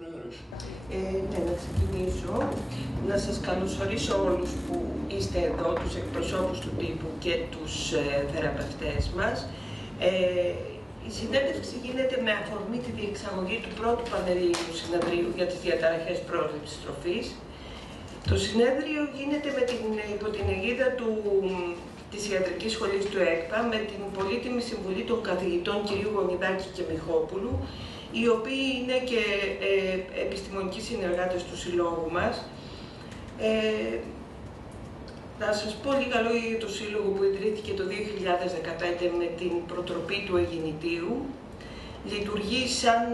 Ναι, να ξεκινήσω. Να σας καλωσορίσω όλους που είστε εδώ, τους εκπροσώπους του τύπου και τους θεραπευτές μας. Η συνέντευξη γίνεται με αφορμή τη διεξαγωγή του πρώτου πανελλήνιου συνεδρίου για τις διαταραχές πρόσληψης τροφής. Το συνέδριο γίνεται υπό την αιγίδα της Ιατρικής Σχολής του ΕΚΠΑ με την πολύτιμη συμβουλή των καθηγητών κ. Γονιδάκη και Μιχόπουλου, οι οποίοι είναι και επιστημονικοί συνεργάτες του Συλλόγου μας. Να σας πω λίγα λόγια για το Σύλλογο που ιδρύθηκε το 2015 με την προτροπή του Αιγινητίου. Λειτουργεί σαν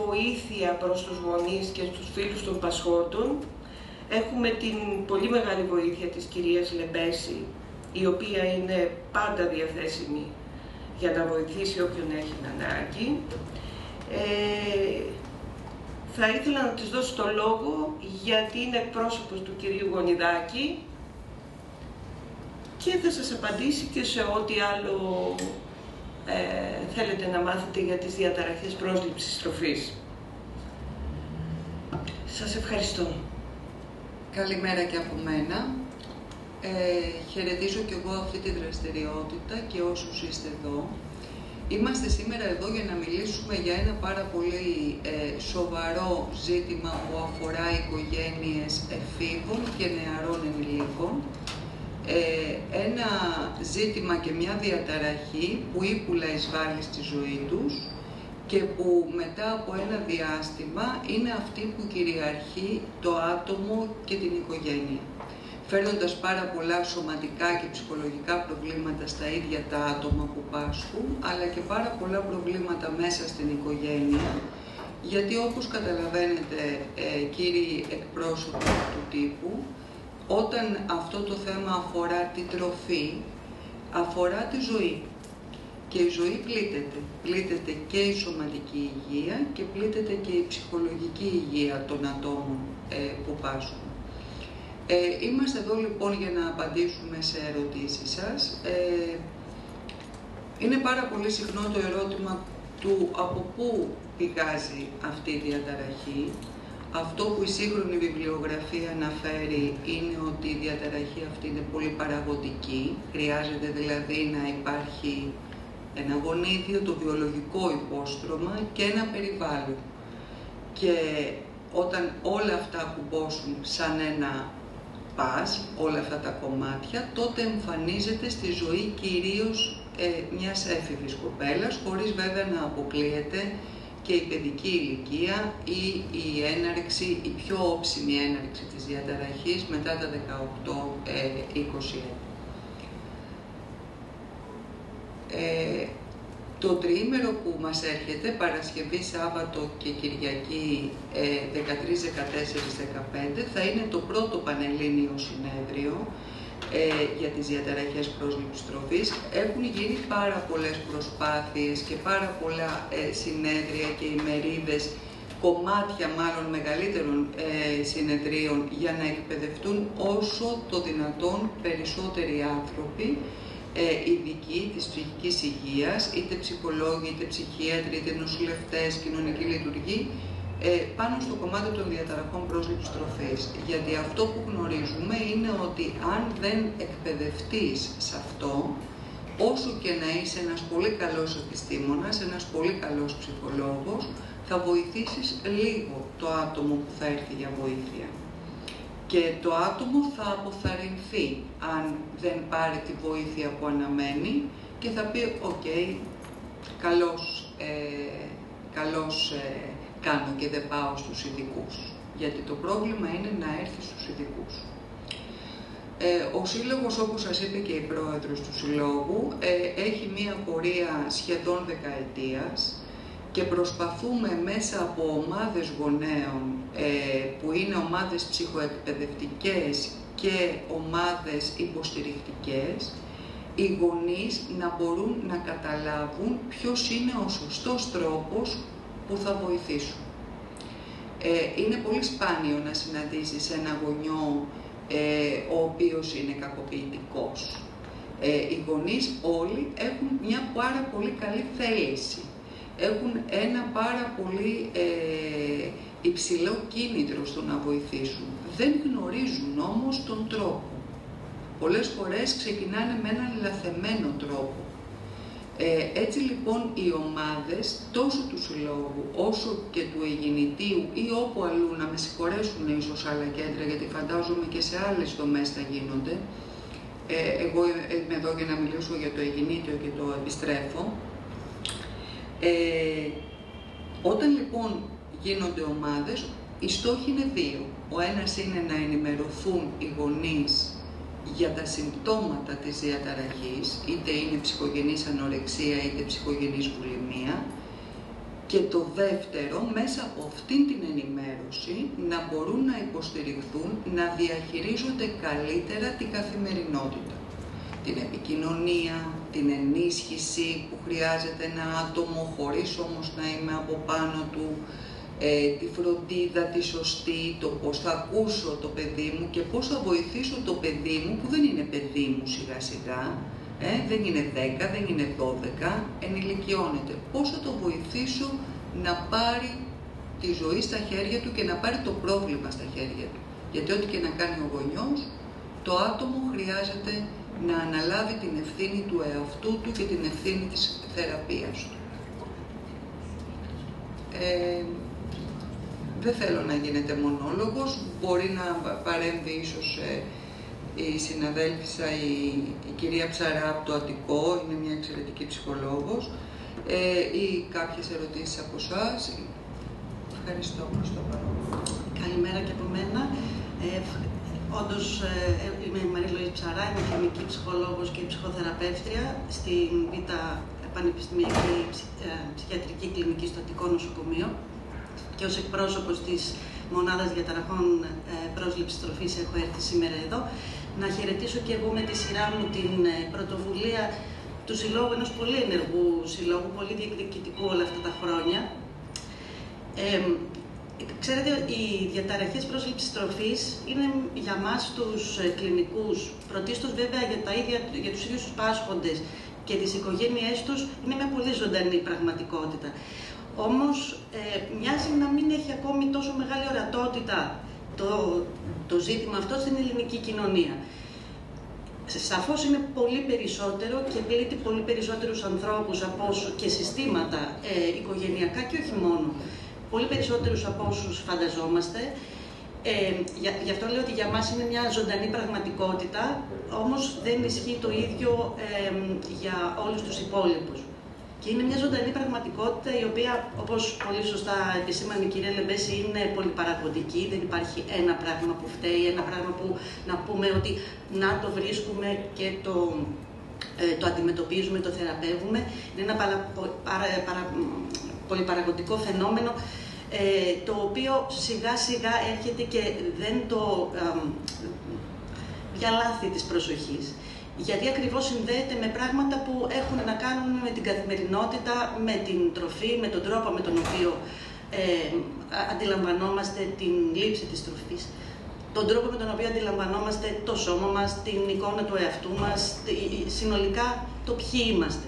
βοήθεια προς τους γονείς και στους φίλους των πασχόντων. Έχουμε την πολύ μεγάλη βοήθεια της κυρίας Λεμπέση, η οποία είναι πάντα διαθέσιμη για να βοηθήσει όποιον έχει ανάγκη. Θα ήθελα να της δώσω το λόγο γιατί είναι εκπρόσωπος του κυρίου Γονιδάκη και θα σας απαντήσει και σε ό,τι άλλο θέλετε να μάθετε για τις διαταραχές πρόσληψης τροφής. Σας ευχαριστώ. Καλημέρα και από μένα. Χαιρετίζω και εγώ αυτή τη δραστηριότητα και όσους είστε εδώ. Είμαστε σήμερα εδώ για να μιλήσουμε για ένα πάρα πολύ σοβαρό ζήτημα που αφορά οικογένειες εφήβων και νεαρών ενηλίκων. Ένα ζήτημα και μια διαταραχή που ύπουλα εισβάλλει στη ζωή τους και που μετά από ένα διάστημα είναι αυτή που κυριαρχεί το άτομο και την οικογένεια, φέρνοντας πάρα πολλά σωματικά και ψυχολογικά προβλήματα στα ίδια τα άτομα που πάσχουν, αλλά και πάρα πολλά προβλήματα μέσα στην οικογένεια, γιατί όπως καταλαβαίνετε, κύριοι εκπρόσωποι του τύπου, όταν αυτό το θέμα αφορά τη τροφή, αφορά τη ζωή. Και η ζωή πλήττεται. Πλήττεται και η σωματική υγεία και πλήττεται και η ψυχολογική υγεία των ατόμων που πάσχουν. Είμαστε εδώ λοιπόν για να απαντήσουμε σε ερωτήσεις σας. Είναι πάρα πολύ συχνό το ερώτημα του από πού πηγάζει αυτή η διαταραχή. Αυτό που η σύγχρονη βιβλιογραφία αναφέρει είναι ότι η διαταραχή αυτή είναι πολύ παραγωγική. Χρειάζεται δηλαδή να υπάρχει ένα γονίδιο, το βιολογικό υπόστρωμα και ένα περιβάλλον. Και όταν όλα αυτά κουμπώσουν σαν ένα πας, όλα αυτά τα κομμάτια, τότε εμφανίζεται στη ζωή κυρίως μιας έφηβης κοπέλας, χωρίς βέβαια να αποκλείεται και η παιδική ηλικία ή η έναρξη, η πιο όψιμη έναρξη της διαταραχής μετά τα 18-20 έτη. Το τριήμερο που μας έρχεται, Παρασκευή, Σάββατο και Κυριακή 13, 14, 15, θα είναι το πρώτο πανελλήνιο συνέδριο για τις διαταραχές πρόσληψης τροφής. Έχουν γίνει πάρα πολλές προσπάθειες και πάρα πολλά συνέδρια και ημερίδες, κομμάτια μάλλον μεγαλύτερων συνεδρίων, για να εκπαιδευτούν όσο το δυνατόν περισσότεροι άνθρωποι, ειδικοί της ψυχικής υγείας, είτε ψυχολόγοι, είτε ψυχίατροι, είτε νοσηλευτές, κοινωνικοί λειτουργοί, πάνω στο κομμάτι των διαταραχών πρόσληψης τροφής. Γιατί αυτό που γνωρίζουμε είναι ότι αν δεν εκπαιδευτείς σε αυτό, όσο και να είσαι ένας πολύ καλός επιστήμονας, ένας πολύ καλός ψυχολόγος, θα βοηθήσεις λίγο το άτομο που θα έρθει για βοήθεια. Και το άτομο θα αποθαρρυνθεί αν δεν πάρει τη βοήθεια που αναμένει και θα πει «ΟΚ, καλώς κάνω και δεν πάω στους ειδικούς». Γιατί το πρόβλημα είναι να έρθει στους ειδικούς. Ο Σύλλογος, όπως σας είπε και η πρόεδρος του Συλλόγου, έχει μία πορεία σχεδόν δεκαετίας και προσπαθούμε μέσα από ομάδες γονέων, που είναι ομάδες ψυχοεκπαιδευτικές και ομάδες υποστηρικτικές, οι γονείς να μπορούν να καταλάβουν ποιος είναι ο σωστός τρόπος που θα βοηθήσουν. Είναι πολύ σπάνιο να συναντήσεις ένα γονιό ο οποίος είναι κακοποιητικός. Οι γονείς όλοι έχουν μια πάρα πολύ καλή θέληση. έχουν ένα πάρα πολύ υψηλό κίνητρο στο να βοηθήσουν. Δεν γνωρίζουν όμως τον τρόπο. Πολλές φορές ξεκινάνε με έναν λαθεμένο τρόπο. Έτσι λοιπόν οι ομάδες, τόσο του συλλόγου όσο και του Αιγινητίου ή όπου αλλού, να με συγχωρέσουν ίσως άλλα κέντρα, γιατί φαντάζομαι και σε άλλες δομές θα γίνονται. Εγώ είμαι εδώ για να μιλήσω για το Αιγινήτιο και το επιστρέφω. Όταν λοιπόν γίνονται ομάδες, οι στόχοι είναι δύο. Ο ένας είναι να ενημερωθούν οι γονείς για τα συμπτώματα της διαταραχής, είτε είναι ψυχογενής ανορεξία είτε ψυχογενής βουλημία, και το δεύτερο, μέσα από αυτήν την ενημέρωση, να μπορούν να υποστηριχθούν, να διαχειρίζονται καλύτερα την καθημερινότητα. Την επικοινωνία, την ενίσχυση που χρειάζεται ένα άτομο, χωρίς όμως να είμαι από πάνω του, τη φροντίδα, τη σωστή, το πώς θα ακούσω το παιδί μου και πώς θα βοηθήσω το παιδί μου, που δεν είναι παιδί μου σιγά σιγά, δεν είναι 10, δεν είναι 12, ενηλικιώνεται. Πώς θα το βοηθήσω να πάρει τη ζωή στα χέρια του και να πάρει το πρόβλημα στα χέρια του. Γιατί ό,τι και να κάνει ο γονιός, το άτομο χρειάζεται να αναλάβει την ευθύνη του εαυτού του και την ευθύνη της θεραπείας του. Δεν θέλω να γίνεται μονόλογος, μπορεί να παρέμβει ίσως η συναδέλφισσα, η κυρία Ψαρά από το Αττικό, είναι μια εξαιρετική ψυχολόγος, ή κάποιες ερωτήσεις από εσάς. Ευχαριστώ προς το παρόν. Καλημέρα και από μένα. Όντως, είμαι η Μαρή-Λοΐζη Ψαρά, είμαι κλινική ψυχολόγος και ψυχοθεραπεύτρια στην Β' Πανεπιστημιακή Ψυχιατρική Κλινική στο Αττικό Νοσοκομείο και ως εκπρόσωπος της Μονάδας Διαταραχών Πρόσληψης Τροφής έχω έρθει σήμερα εδώ. Να χαιρετήσω και εγώ με τη σειρά μου την πρωτοβουλία του Συλλόγου, ενός πολύ ενεργού συλλόγου, πολύ διεκδικητικού όλα αυτά τα χρόνια. Ξέρετε, οι διαταραχές πρόσληψης τροφής είναι για μας τους κλινικούς, πρωτίστως βέβαια για τους ίδιους τους πάσχοντες και τις οικογένειές τους, είναι μια πολύ ζωντανή πραγματικότητα. Όμως, μοιάζει να μην έχει ακόμη τόσο μεγάλη ορατότητα το ζήτημα αυτό στην ελληνική κοινωνία. Σαφώς είναι πολύ περισσότερο και πλήττει πολύ περισσότερους ανθρώπους και συστήματα οικογενειακά και όχι μόνο. Πολύ περισσότερους από όσους φανταζόμαστε. Γι' αυτό λέω ότι για μας είναι μια ζωντανή πραγματικότητα, όμως δεν ισχύει το ίδιο για όλους τους υπόλοιπους. Και είναι μια ζωντανή πραγματικότητα η οποία, όπως πολύ σωστά επισήμανε η κυρία Λεμπέση, είναι πολυπαραγωγική. Δεν υπάρχει ένα πράγμα που φταίει, ένα πράγμα που να πούμε ότι να το βρίσκουμε και το αντιμετωπίζουμε, το θεραπεύουμε. Είναι ένα πολυπαραγωγικό φαινόμενο, το οποίο σιγά σιγά έρχεται και δεν το διαλάθει της προσοχής. Γιατί ακριβώς συνδέεται με πράγματα που έχουν να κάνουν με την καθημερινότητα, με την τροφή, με τον τρόπο με τον οποίο αντιλαμβανόμαστε την λήψη της τροφής, τον τρόπο με τον οποίο αντιλαμβανόμαστε το σώμα μας, την εικόνα του εαυτού μας, συνολικά το ποιοι είμαστε.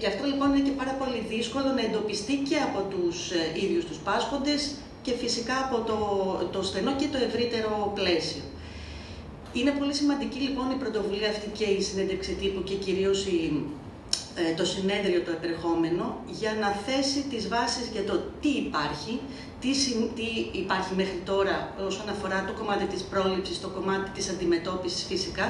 Γι' αυτό λοιπόν είναι και πάρα πολύ δύσκολο να εντοπιστεί και από τους ίδιους τους πάσχοντες και φυσικά από το στενό και το ευρύτερο πλαίσιο. Είναι πολύ σημαντική λοιπόν η πρωτοβουλία αυτή και η συνέντευξη τύπου και κυρίως το συνέδριο το επερχόμενο για να θέσει τις βάσεις για το τι υπάρχει, τι υπάρχει μέχρι τώρα όσον αφορά το κομμάτι της πρόληψης, το κομμάτι της αντιμετώπισης φυσικά,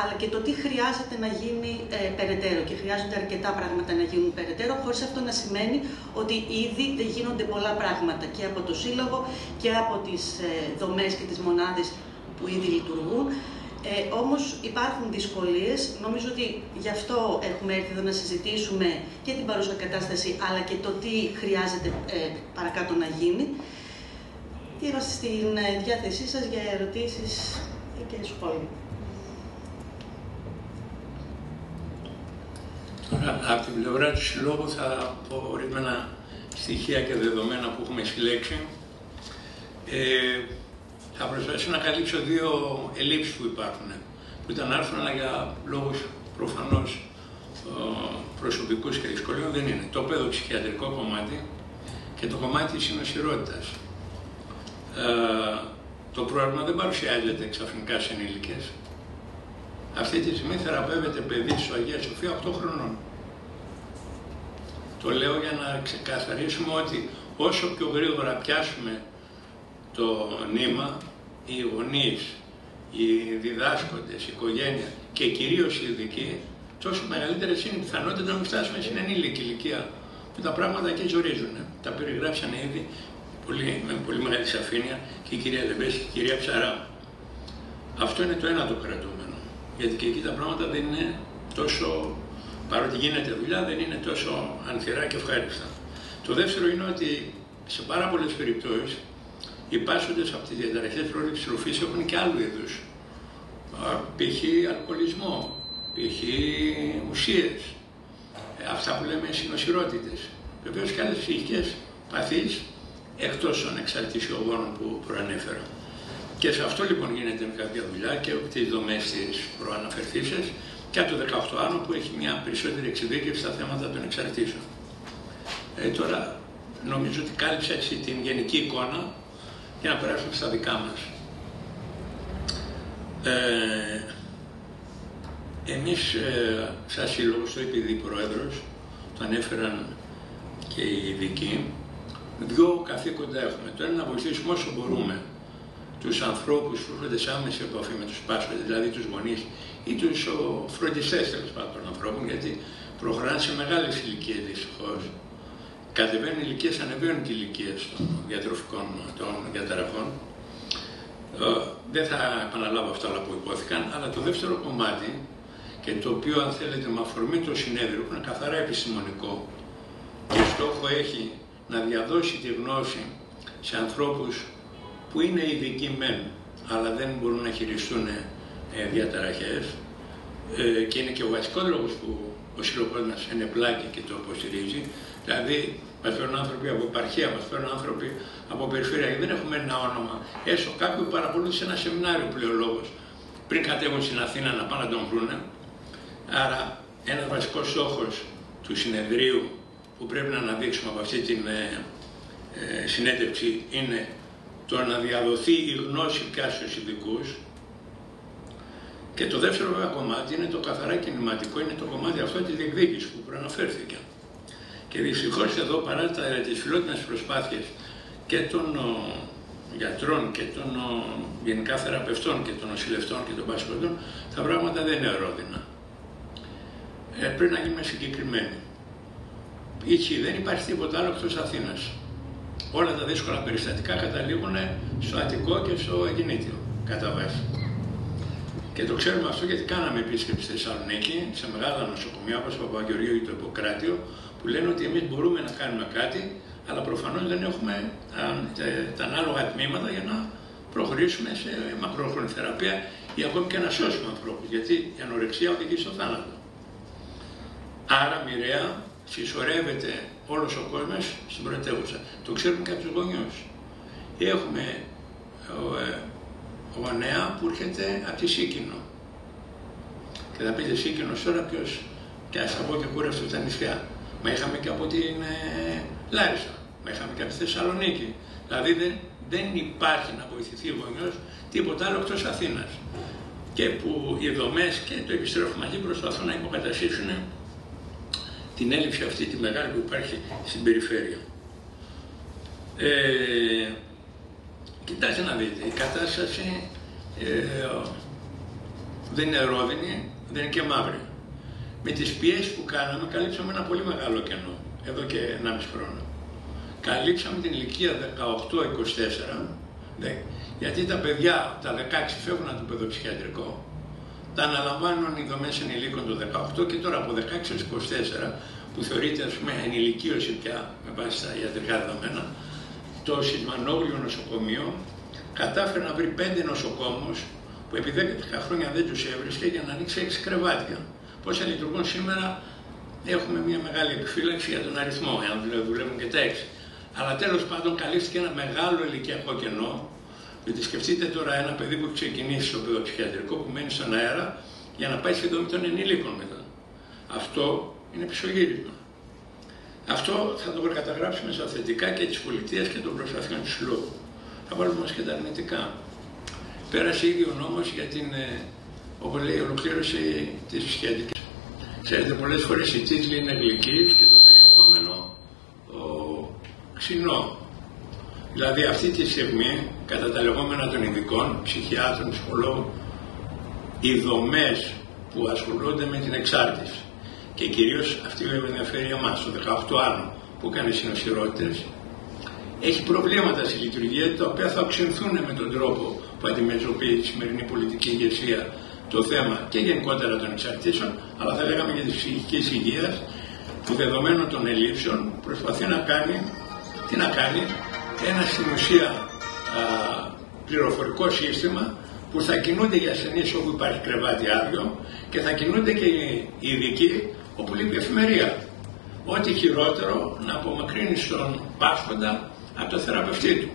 αλλά και το τι χρειάζεται να γίνει περαιτέρω και χρειάζονται αρκετά πράγματα να γίνουν περαιτέρω, χωρίς αυτό να σημαίνει ότι ήδη δεν γίνονται πολλά πράγματα και από το Σύλλογο και από τις δομές και τις μονάδες που ήδη λειτουργούν. Όμως υπάρχουν δυσκολίες, νομίζω ότι γι' αυτό έχουμε έρθει εδώ να συζητήσουμε και την παρούσα κατάσταση, αλλά και το τι χρειάζεται παρακάτω να γίνει. Είμαστε στην διάθεσή σας για ερωτήσεις και σχόλια. Από την πλευρά του Συλλόγου θα πω ορισμένα στοιχεία και δεδομένα που έχουμε συλλέξει. Θα προσπαθήσω να καλύψω δύο ελλείψεις που υπάρχουν, που ήταν άρθρο, αλλά για λόγους προφανώς προσωπικούς και δυσκολίων δεν είναι. Το παιδοψυχιατρικό κομμάτι και το κομμάτι της συνοσηρότητας. Το πρόβλημα δεν παρουσιάζεται ξαφνικά σε ενήλικες. Αυτή τη στιγμή θεραπεύεται παιδί στο Αγία Σοφία 8 χρονών. Το λέω για να ξεκαθαρίσουμε ότι όσο πιο γρήγορα πιάσουμε το νήμα, οι γονείς, οι διδάσκοντες, η οικογένεια και κυρίως οι ειδικοί, τόσο μεγαλύτερες είναι οι πιθανότητες να μην φτάσουμε στην ενήλικη ηλικία που τα πράγματα εκεί ζορίζουν. Τα περιγράψανε ήδη με πολύ μεγάλη σαφήνεια και η κυρία Λεμπέση και η κυρία Ψαρά. Αυτό είναι το ένα το κρατούμενο. Γιατί και εκεί τα πράγματα δεν είναι τόσο, παρότι γίνεται δουλειά, δεν είναι τόσο ανθυρά και ευχάριστα. Το δεύτερο είναι ότι σε πάρα πολλές περιπτώσεις οι πάσχοντες από τις διαταραχές πρόληψης τροφής έχουν και άλλου είδους. Π.χ. αλκοολισμό, π.χ. ουσίες, αυτά που λέμε συνοσηρότητες. Βεβαίως και άλλες ψυχικές παθείς εκτός των εξαρτησιογόνων που προανέφερα. Και σε αυτό λοιπόν γίνεται κάποια δουλειά και από τις δομές της προαναφερθήσεις και από το 18 άνω που έχει μια περισσότερη εξειδίκευση στα θέματα των εξαρτήσεων. Τώρα νομίζω ότι κάλυψα έτσι την γενική εικόνα για να περάσουμε στα δικά μας. Εμείς σαν σύλλογος, το είπε ήδη η Πρόεδρος, το ανέφεραν και οι ειδικοί, δύο καθήκοντα έχουμε. Το ένα να βοηθήσουμε όσο μπορούμε τους ανθρώπους που έρχονται σε άμεση επαφή με τους πάσχοντες, δηλαδή τους γονείς ή τους φροντιστές τέλος πάντων των ανθρώπων, γιατί προχωράνε σε μεγάλες ηλικίες δυστυχώς. Κατεβαίνουν ηλικίες, ανεβαίνουν και ηλικίες των διατροφικών των διαταραχών. Δεν θα επαναλάβω αυτά όλα που υπόθηκαν, αλλά το δεύτερο κομμάτι, και το οποίο αν θέλετε με αφορμή το συνέδριο, που είναι καθαρά επιστημονικό και στόχο έχει να διαδώσει τη γνώση σε ανθρώπους που είναι ειδικοί μεν, αλλά δεν μπορούν να χειριστούν διαταραχές, και είναι και ο βασικός λόγος που ο σύλλογος μας είναι πλάκη και το υποστηρίζει. Δηλαδή, μας φέρουν άνθρωποι από επαρχία, μας φέρουν άνθρωποι από περιφέρεια, γιατί δεν έχουμε ένα όνομα. Έστω κάποιοι που παρακολούθησε ένα σεμινάριο που λέει ο λόγος, πριν κατέβουν στην Αθήνα να πάνε να τον βρούνε. Άρα, ένας βασικός στόχος του συνεδρίου που πρέπει να αναδείξουμε από αυτή την συνέντευξη είναι το να διαδοθεί η γνώση πια στους ειδικούς. Και το δεύτερο βέβαια κομμάτι είναι το καθαρά κινηματικό, είναι το κομμάτι αυτό της διεκδίκησης που προαναφέρθηκε. Και δυστυχώς εδώ, παρά τις φιλότιμες προσπάθειες και των γιατρών και των γενικά θεραπευτών και των νοσηλευτών και των πασχόντων, τα πράγματα δεν είναι ρόδινα. Πρέπει να γίνουμε συγκεκριμένοι. Δεν υπάρχει τίποτα άλλο εκτός Αθήνας. Όλα τα δύσκολα περιστατικά καταλήγουν στο Αττικό και στο Αιγινήτιο, κατά βάση. Και το ξέρουμε αυτό γιατί κάναμε επίσκεψη στη Θεσσαλονίκη, σε μεγάλα νοσοκομεία όπως το Παπαγεωργείο ή το Ιπποκράτιο, που λένε ότι εμείς μπορούμε να κάνουμε κάτι, αλλά προφανώς δεν έχουμε τα ανάλογα τμήματα για να προχωρήσουμε σε μακρόχρονη θεραπεία ή ακόμη και να σώσουμε ανθρώπους, γιατί η ανορεξία οδηγεί στο θάνατο. Άρα μοιραία συσσωρεύεται όλος ο κόσμος στην πρωτεύουσα. Το ξέρουμε και από τους γονιούς. Έχουμε γονέα που έρχεται από τη Σίκινο. Και θα πείτε Σίκινος τώρα ποιος, και ας θα πω και κούραστο στα νησιά. Μα είχαμε και από την Λάρισα, μα είχαμε και από τη Θεσσαλονίκη. Δηλαδή δεν υπάρχει να βοηθηθεί ο γονιός τίποτα άλλο εκτός Αθήνας. Και που οι δομές και το επιστρέφουμε εκεί προσπαθούν να υποκαταστήσουν την έλλειψη αυτή τη μεγάλη που υπάρχει στην περιφέρεια. Κοιτάξτε να δείτε, η κατάσταση δεν είναι ρόδινη, δεν είναι και μαύρη. Με τις πιέσεις που κάναμε, καλύψαμε ένα πολύ μεγάλο κενό, εδώ και 1,5 χρόνο. Καλύψαμε την ηλικία 18-24, γιατί τα παιδιά, τα 16 φεύγουν από το παιδοψυχιατρικό, τα αναλαμβάνουν οι δομές ενηλίκων το 18 και τώρα από 16 έως 24, που θεωρείται ας πούμε ενηλικίωση πια με βάση τα ιατρικά δεδομένα, το Σισμανόγλιο νοσοκομείο κατάφερε να βρει 5 νοσοκόμους που επί 10 χρόνια δεν τους έβρισκε για να ανοίξει 6 κρεβάτια. Πόσα λειτουργούν σήμερα, έχουμε μια μεγάλη επιφύλαξη για τον αριθμό, εάν δουλεύουν και τα 6. Αλλά τέλος πάντων καλύφθηκε ένα μεγάλο ηλικιακό κενό, γιατί σκεφτείτε τώρα ένα παιδί που έχει ξεκινήσει στο παιδοψυχιατρικό, που μένει στον αέρα για να πάει στη δομή των ενηλίκων μετά. Αυτό είναι πισωγύρισμα. Αυτό θα το καταγράψουμε στα θετικά και της πολιτείας και των προσπαθειών του Συλλόγου. Θα βάλουμε όμως και τα αρνητικά. Πέρασε ήδη ο νόμος για την, όπως λέει, ολοκλήρωση της ψυχιατρικής. Ξέρετε, πολλές φορές οι τίτλοι είναι γλυκοί και το περιεχόμενο ξινό. Δηλαδή αυτή τη στιγμή, κατά τα λεγόμενα των ειδικών, ψυχιάτρων, ψυχολόγων, οι δομές που ασχολούνται με την εξάρτηση και κυρίως αυτή που ενδιαφέρει εμάς, το 18 που έκανε συνοσυρότητες, έχει προβλήματα στη λειτουργία τα οποία θα οξυνθούν με τον τρόπο που αντιμετωπίζει η σημερινή πολιτική ηγεσία το θέμα και γενικότερα των εξαρτήσεων, αλλά θα λέγαμε και της ψυχικής υγείας, που δεδομένων των ελλείψεων προσπαθεί να κάνει ένα στην ουσία πληροφορικό σύστημα που θα κινούνται για ασθενείς όπου υπάρχει κρεβάτι άδειο και θα κινούνται και οι ειδικοί όπου λείπει εφημερία. Ό,τι χειρότερο να απομακρύνει στον πάσχοντα από το θεραπευτή του.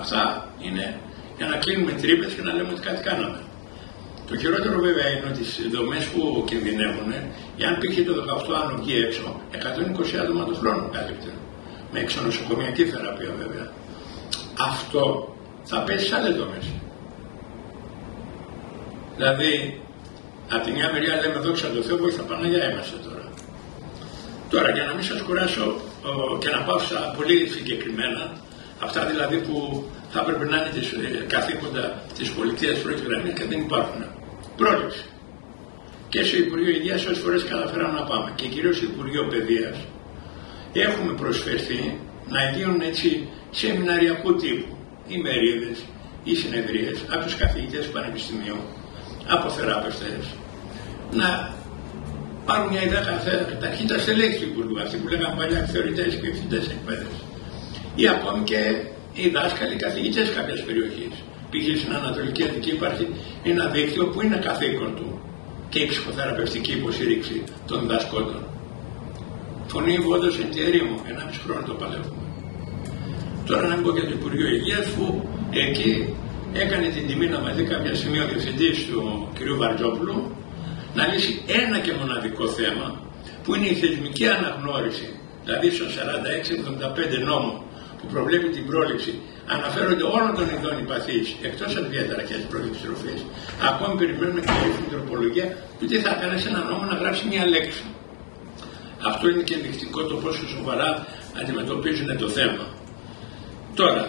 Αυτά είναι για να κλείνουμε τρύπες και να λέμε ότι κάτι κάναμε. Το χειρότερο βέβαια είναι ότι στις δομές που κινδυνεύουν, εάν πήγε το 18 βγει έξω, 120 άτομα το χρόνο κάλυπτε. Με εξονοσοκομιακή θεραπεία βέβαια. Αυτό θα πέσει σε άλλες δομές. Δηλαδή, από τη μια μεριά λέμε δόξα τω Θεώ, βοήθα Παναγιά είμαστε τώρα. Τώρα, για να μην σας κουράσω και να πάω στα πολύ συγκεκριμένα, αυτά δηλαδή που θα έπρεπε να είναι καθήκοντα της πολιτείας πρώτης γραμμής και δεν υπάρχουν. Πρόληψη. Και στο Υπουργείο Υγείας όσες φορές καταφέραμε να πάμε και κυρίως στο Υπουργείο Παιδείας έχουμε προσφερθεί να γίνουν έτσι σεμιναριακού τύπου ημερίδες ή συνεδρίες από τους καθηγητές του Πανεπιστημίου, από θεράπευτες, να πάρουν μια ιδέα καταρχήν τα στελέχη του Υπουργού, αυτοί που λέγανε παλιά θεωρητές και ευθυντές εκπαίδευση, ή ακόμη και οι δάσκαλοι καθηγητές κάποιας περιοχής. Π.χ. στην Ανατολική Αττική υπάρχει ένα δίκτυο που είναι καθήκον του και η ψυχοθεραπευτική υποστήριξη των διδασκόντων. Φωνή Βόντος εν τη ερήμο, 1,5 χρόνο το παλεύουμε. Τώρα να μην πω για το Υπουργείο Υγείας που εκεί έκανε την τιμή να μαζί κάποια σημεία ο διευθυντής του κ. Βαρτζόπουλου να λύσει ένα και μοναδικό θέμα που είναι η θεσμική αναγνώριση, δηλαδή στο 46-75 νόμο που προβλέπει την πρόληψη, αναφέρονται όλων των ειδών υπαθείς, εκτός από διαταραχές πρόληψης τροφής. Ακόμη περιμένουμε και την τροπολογία του τι θα έκανε σε ένα νόμο να γράψει μια λέξη. Αυτό είναι και ενδεικτικό το πόσο σοβαρά αντιμετωπίζουν το θέμα. Τώρα,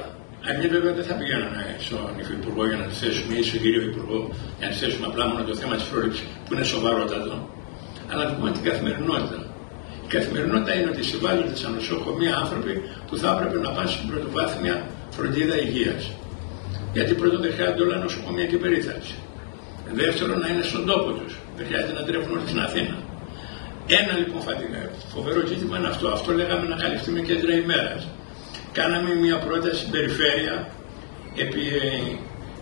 εμείς βέβαια δεν θα πηγαίνουμε στον Υφυπουργό για να του θέσουμε ή στον κύριο Υπουργό για να του θέσουμε απλά μόνο το θέμα της πρόληψης που είναι σοβαρότατο, αλλά να πούμε την καθημερινότητα. Η καθημερινότητα είναι ότι συμβάλλονται στα νοσοκομεία άνθρωποι που θα έπρεπε να πάνε στην πρωτοβάθμια φροντίδα υγείας. Γιατί πρώτον δεν χρειάζονται όλα νοσοκομεία και περίθαλψη. Δεύτερον, να είναι στον τόπο τους. Δεν χρειάζεται να τρέχουν όλοι στην Αθήνα. Ένα λοιπόν φοβερό ζήτημα είναι αυτό. Αυτό λέγαμε να καλυφθεί με κέντρα ημέρας. Κάναμε μια πρόταση στην περιφέρεια, επί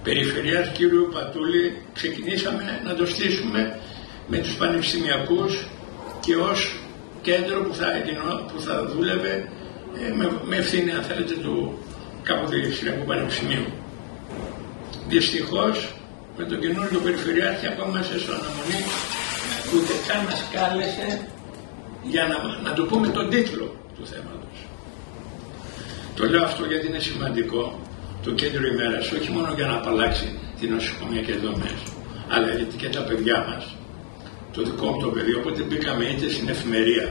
περιφερειάς κ. Πατούλη, ξεκινήσαμε να το στήσουμε με τους πανεπιστημιακούς και ως κέντρο που θα δούλευε με ευθύνη, αν θέλετε, του κάποτε Διευθυντικού Πανεπιστημίου. Δυστυχώς, με τον καινούριο Περιφερειάρχη ακόμα είμαστε στο αναμονή, ούτε καν μας κάλεσε για να το πούμε τον τίτλο του θέματος. Το λέω αυτό γιατί είναι σημαντικό το κέντρο ημέρας, όχι μόνο για να απαλλάξει τις νοσοκομιακές δομές, αλλά γιατί και τα παιδιά μας. Το δικό μου το παιδί, όποτε μπήκαμε είτε στην εφημερία,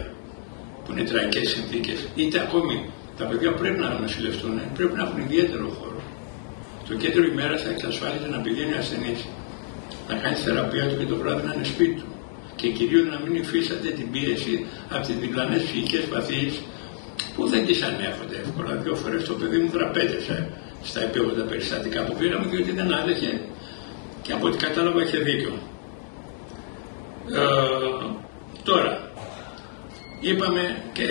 που είναι τραγικές συνθήκες, είτε ακόμη τα παιδιά πρέπει να νοσηλευτούν, πρέπει να έχουν ιδιαίτερο χώρο. Το κέντρο ημέρας θα εξασφάλιζε να πηγαίνει ο ασθενής, να κάνει τη θεραπεία του και το βράδυ να είναι σπίτι του. Και κυρίως να μην υφίσταται την πίεση από τις διπλανές ψυχικές παθήσεις που δεν τις ανέχονται εύκολα. 2 φορές το παιδί μου δραπέτεσε στα επίγοντα περιστατικά που πήραμε, διότι δεν άδεχε και από ό,τι κατάλαβα είχε δίκιο. Τώρα, είπαμε και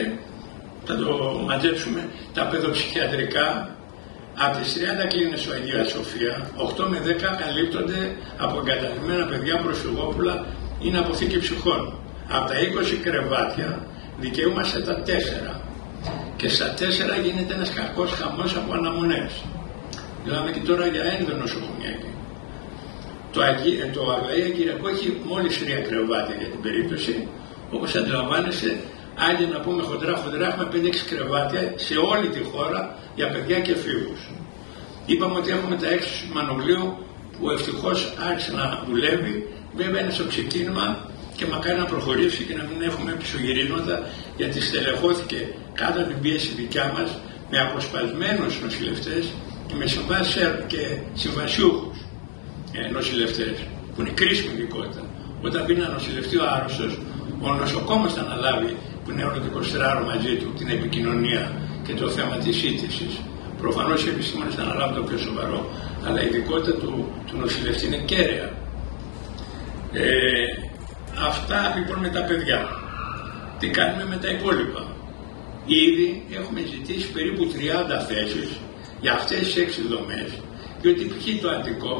θα το μαζέψουμε τα παιδοψυχιατρικά. Από τις 30 κλίνες στο Αγία Σοφία, 8 με 10 καλύπτονται από εγκαταλειμμένα παιδιά προσφυγόπουλα ή αποθήκη ψυχών. Από τα 20 κρεβάτια δικαιούμαστε τα 4. Και στα 4 γίνεται ένας κακός χαμός από αναμονές. Μιλάμε και τώρα για ενδονοσοκομιακή. Το Αγλαία Κυριακό έχει μόλις 3 κρεβάτια για την περίπτωση, όπως αντιλαμβάνεσαι, άντε να πούμε χοντρά, έχουμε 5-6 κρεβάτια σε όλη τη χώρα για παιδιά και εφήβους. Είπαμε ότι έχουμε τα 6 του Μανολίου που ευτυχώς άρχισε να δουλεύει, βέβαια είναι στο ξεκίνημα και μακάρι να προχωρήσει και να μην έχουμε πισωγυρίσματα, γιατί στελεχώθηκε κάτω από την πίεση δικιά μας με αποσπασμένους νοσηλευτές και με συμβάσεις και συμβασιούχους νοσηλευτές, που είναι κρίσιμη ειδικότητα. Όταν μπει να νοσηλευτεί ο άρρωστος, ο νοσοκόμος θα αναλάβει, που είναι όλο το 24ωρο μαζί του, την επικοινωνία και το θέμα της σύντησης. Προφανώς οι επιστήμονες θα αναλάβουν το πιο σοβαρό, αλλά η ειδικότητα του νοσηλευτή είναι κέραια. Αυτά λοιπόν με τα παιδιά. Τι κάνουμε με τα υπόλοιπα? Ήδη έχουμε ζητήσει περίπου 30 θέσεις για αυτές τις 6 δομές, διότι π.χ. το Αττικό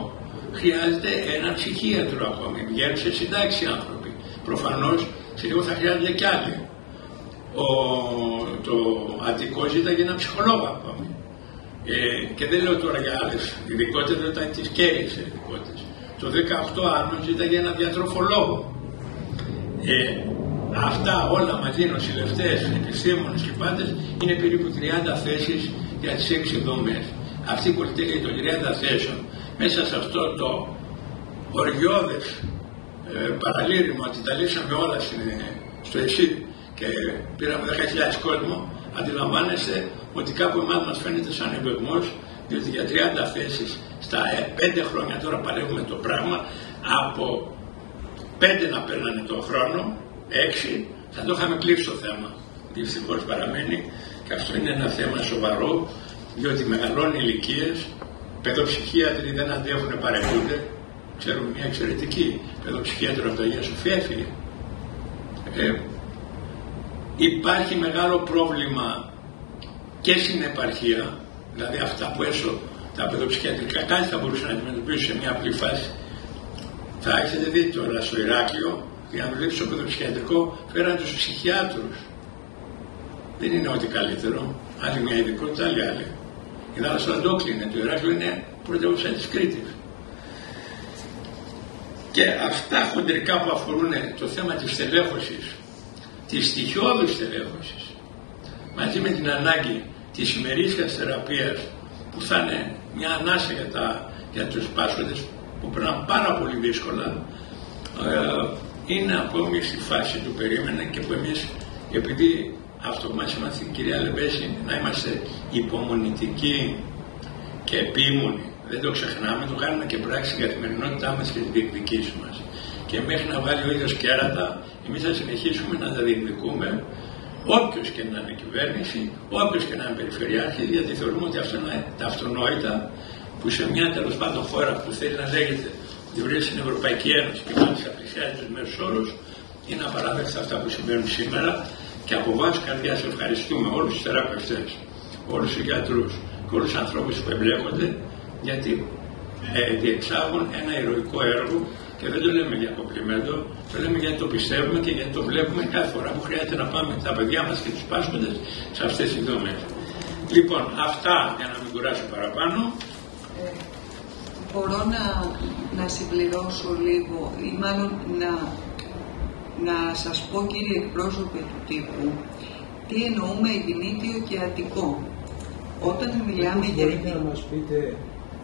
χρειάζεται έναν ψυχίατρο ακόμη, βγαίνουν σε συντάξει άνθρωποι. Προφανώς σε λίγο θα χρειάζεται κι άλλοι. Το Αττικό ζήταγε έναν ψυχολόγο ακόμη. Και δεν λέω τώρα για άλλες ειδικότητες, δεν τις κέρυες ειδικότητες. Το 18 άλλο ζήταγε έναν διατροφολόγο. Αυτά όλα μαζί, νοσηλευτές, επιστήμονες και πάντες, είναι περίπου 30 θέσεις για τις 6 δομές. Αυτή η πολυτέλεια των 30 θέσεων, μέσα σε αυτό το οργιώδες παραλήρημα ότι τα λύσαμε όλα στο ΕΣΥΔ και πήραμε 10.000 κόσμο, αντιλαμβάνεστε ότι κάπου εμάς μας φαίνεται σαν εμπεγμός, διότι για 30 θέσεις στα 5 χρόνια τώρα παλεύουμε το πράγμα, από 5 να παίρνανε το χρόνο, 6, θα το είχαμε κλείσει το θέμα. Δυστυχώς παραμένει και αυτό είναι ένα θέμα σοβαρό, διότι μεγαλώνει ηλικίες, παιδοψυχίατροι δεν αντέχουν, παρετούνται. Ξέρουμε μια εξαιρετική παιδοψυχίατρο από το Αγία Σοφία έφυγε. Υπάρχει μεγάλο πρόβλημα και στην επαρχία, δηλαδή αυτά που έσω τα παιδοψυχιατρικά κάτι θα μπορούσαν να αντιμετωπίσουν σε μια απλή φάση. Θα έχετε δει τώρα στο Ηράκλειο, για να δουλέψει στο παιδοψυχιατρικό, φέραν τους ψυχιάτρους. Δεν είναι ό,τι καλύτερο. Άλλη μια ειδικότητα, άλλη. Η Δάλας είναι, το Ηράκλειο είναι πρωτεύουσα της Κρήτης. Και αυτά χοντρικά που αφορούν το θέμα της στελέχωσης, της στοιχειώδους στελέχωσης, μαζί με την ανάγκη της ημερήσιας θεραπείας, που θα είναι μια ανάσα για τους πάσχοντες που περνάνε πάρα πολύ δύσκολα, είναι ακόμη στη φάση του περίμενα και που εμείς, επειδή αυτό που μας έμαθε η κυρία Λεμπέση, να είμαστε υπομονητικοί και επίμονοι, δεν το ξεχνάμε, το κάνουμε και πράξη στην καθημερινότητά μας και τις διεκδικήσεις μας. Και μέχρι να βάλει ο ίδιος κέρατα, εμείς θα συνεχίσουμε να τα διεκδικούμε, όποιος και να είναι κυβέρνηση, όποιος και να είναι περιφερειάρχης, γιατί θεωρούμε ότι αυτό είναι τα αυτονόητα, που σε μια τέλος πάντων χώρα που θέλει να λέγεται ότι βρίσκεται στην Ευρωπαϊκή Ένωση και μάλιστα πλησιάζει τους μέσους όρους, είναι απαράδεκτα αυτά που συμβαίνουν σήμερα. Και από βάση καρδιάς ευχαριστούμε όλους τους θεραπευτές, όλους τους γιατρούς και όλους τους ανθρώπους που εμπλέκονται, γιατί διεξάγουν ένα ηρωικό έργο και δεν το λέμε για κομπλιμέντο, το λέμε γιατί το πιστεύουμε και γιατί το βλέπουμε κάθε φορά που χρειάζεται να πάμε τα παιδιά μας και τους πάσχοντες σε αυτές τις δομές. Λοιπόν, αυτά για να μην κουράσω παραπάνω. Μπορώ να συμπληρώσω λίγο ή μάλλον να σας πω, κύριε εκπρόσωπε του τύπου, τι εννοούμε Εγκινήτιο και Αττικό. Όταν μιλάμε για... Μπορείτε να μας πείτε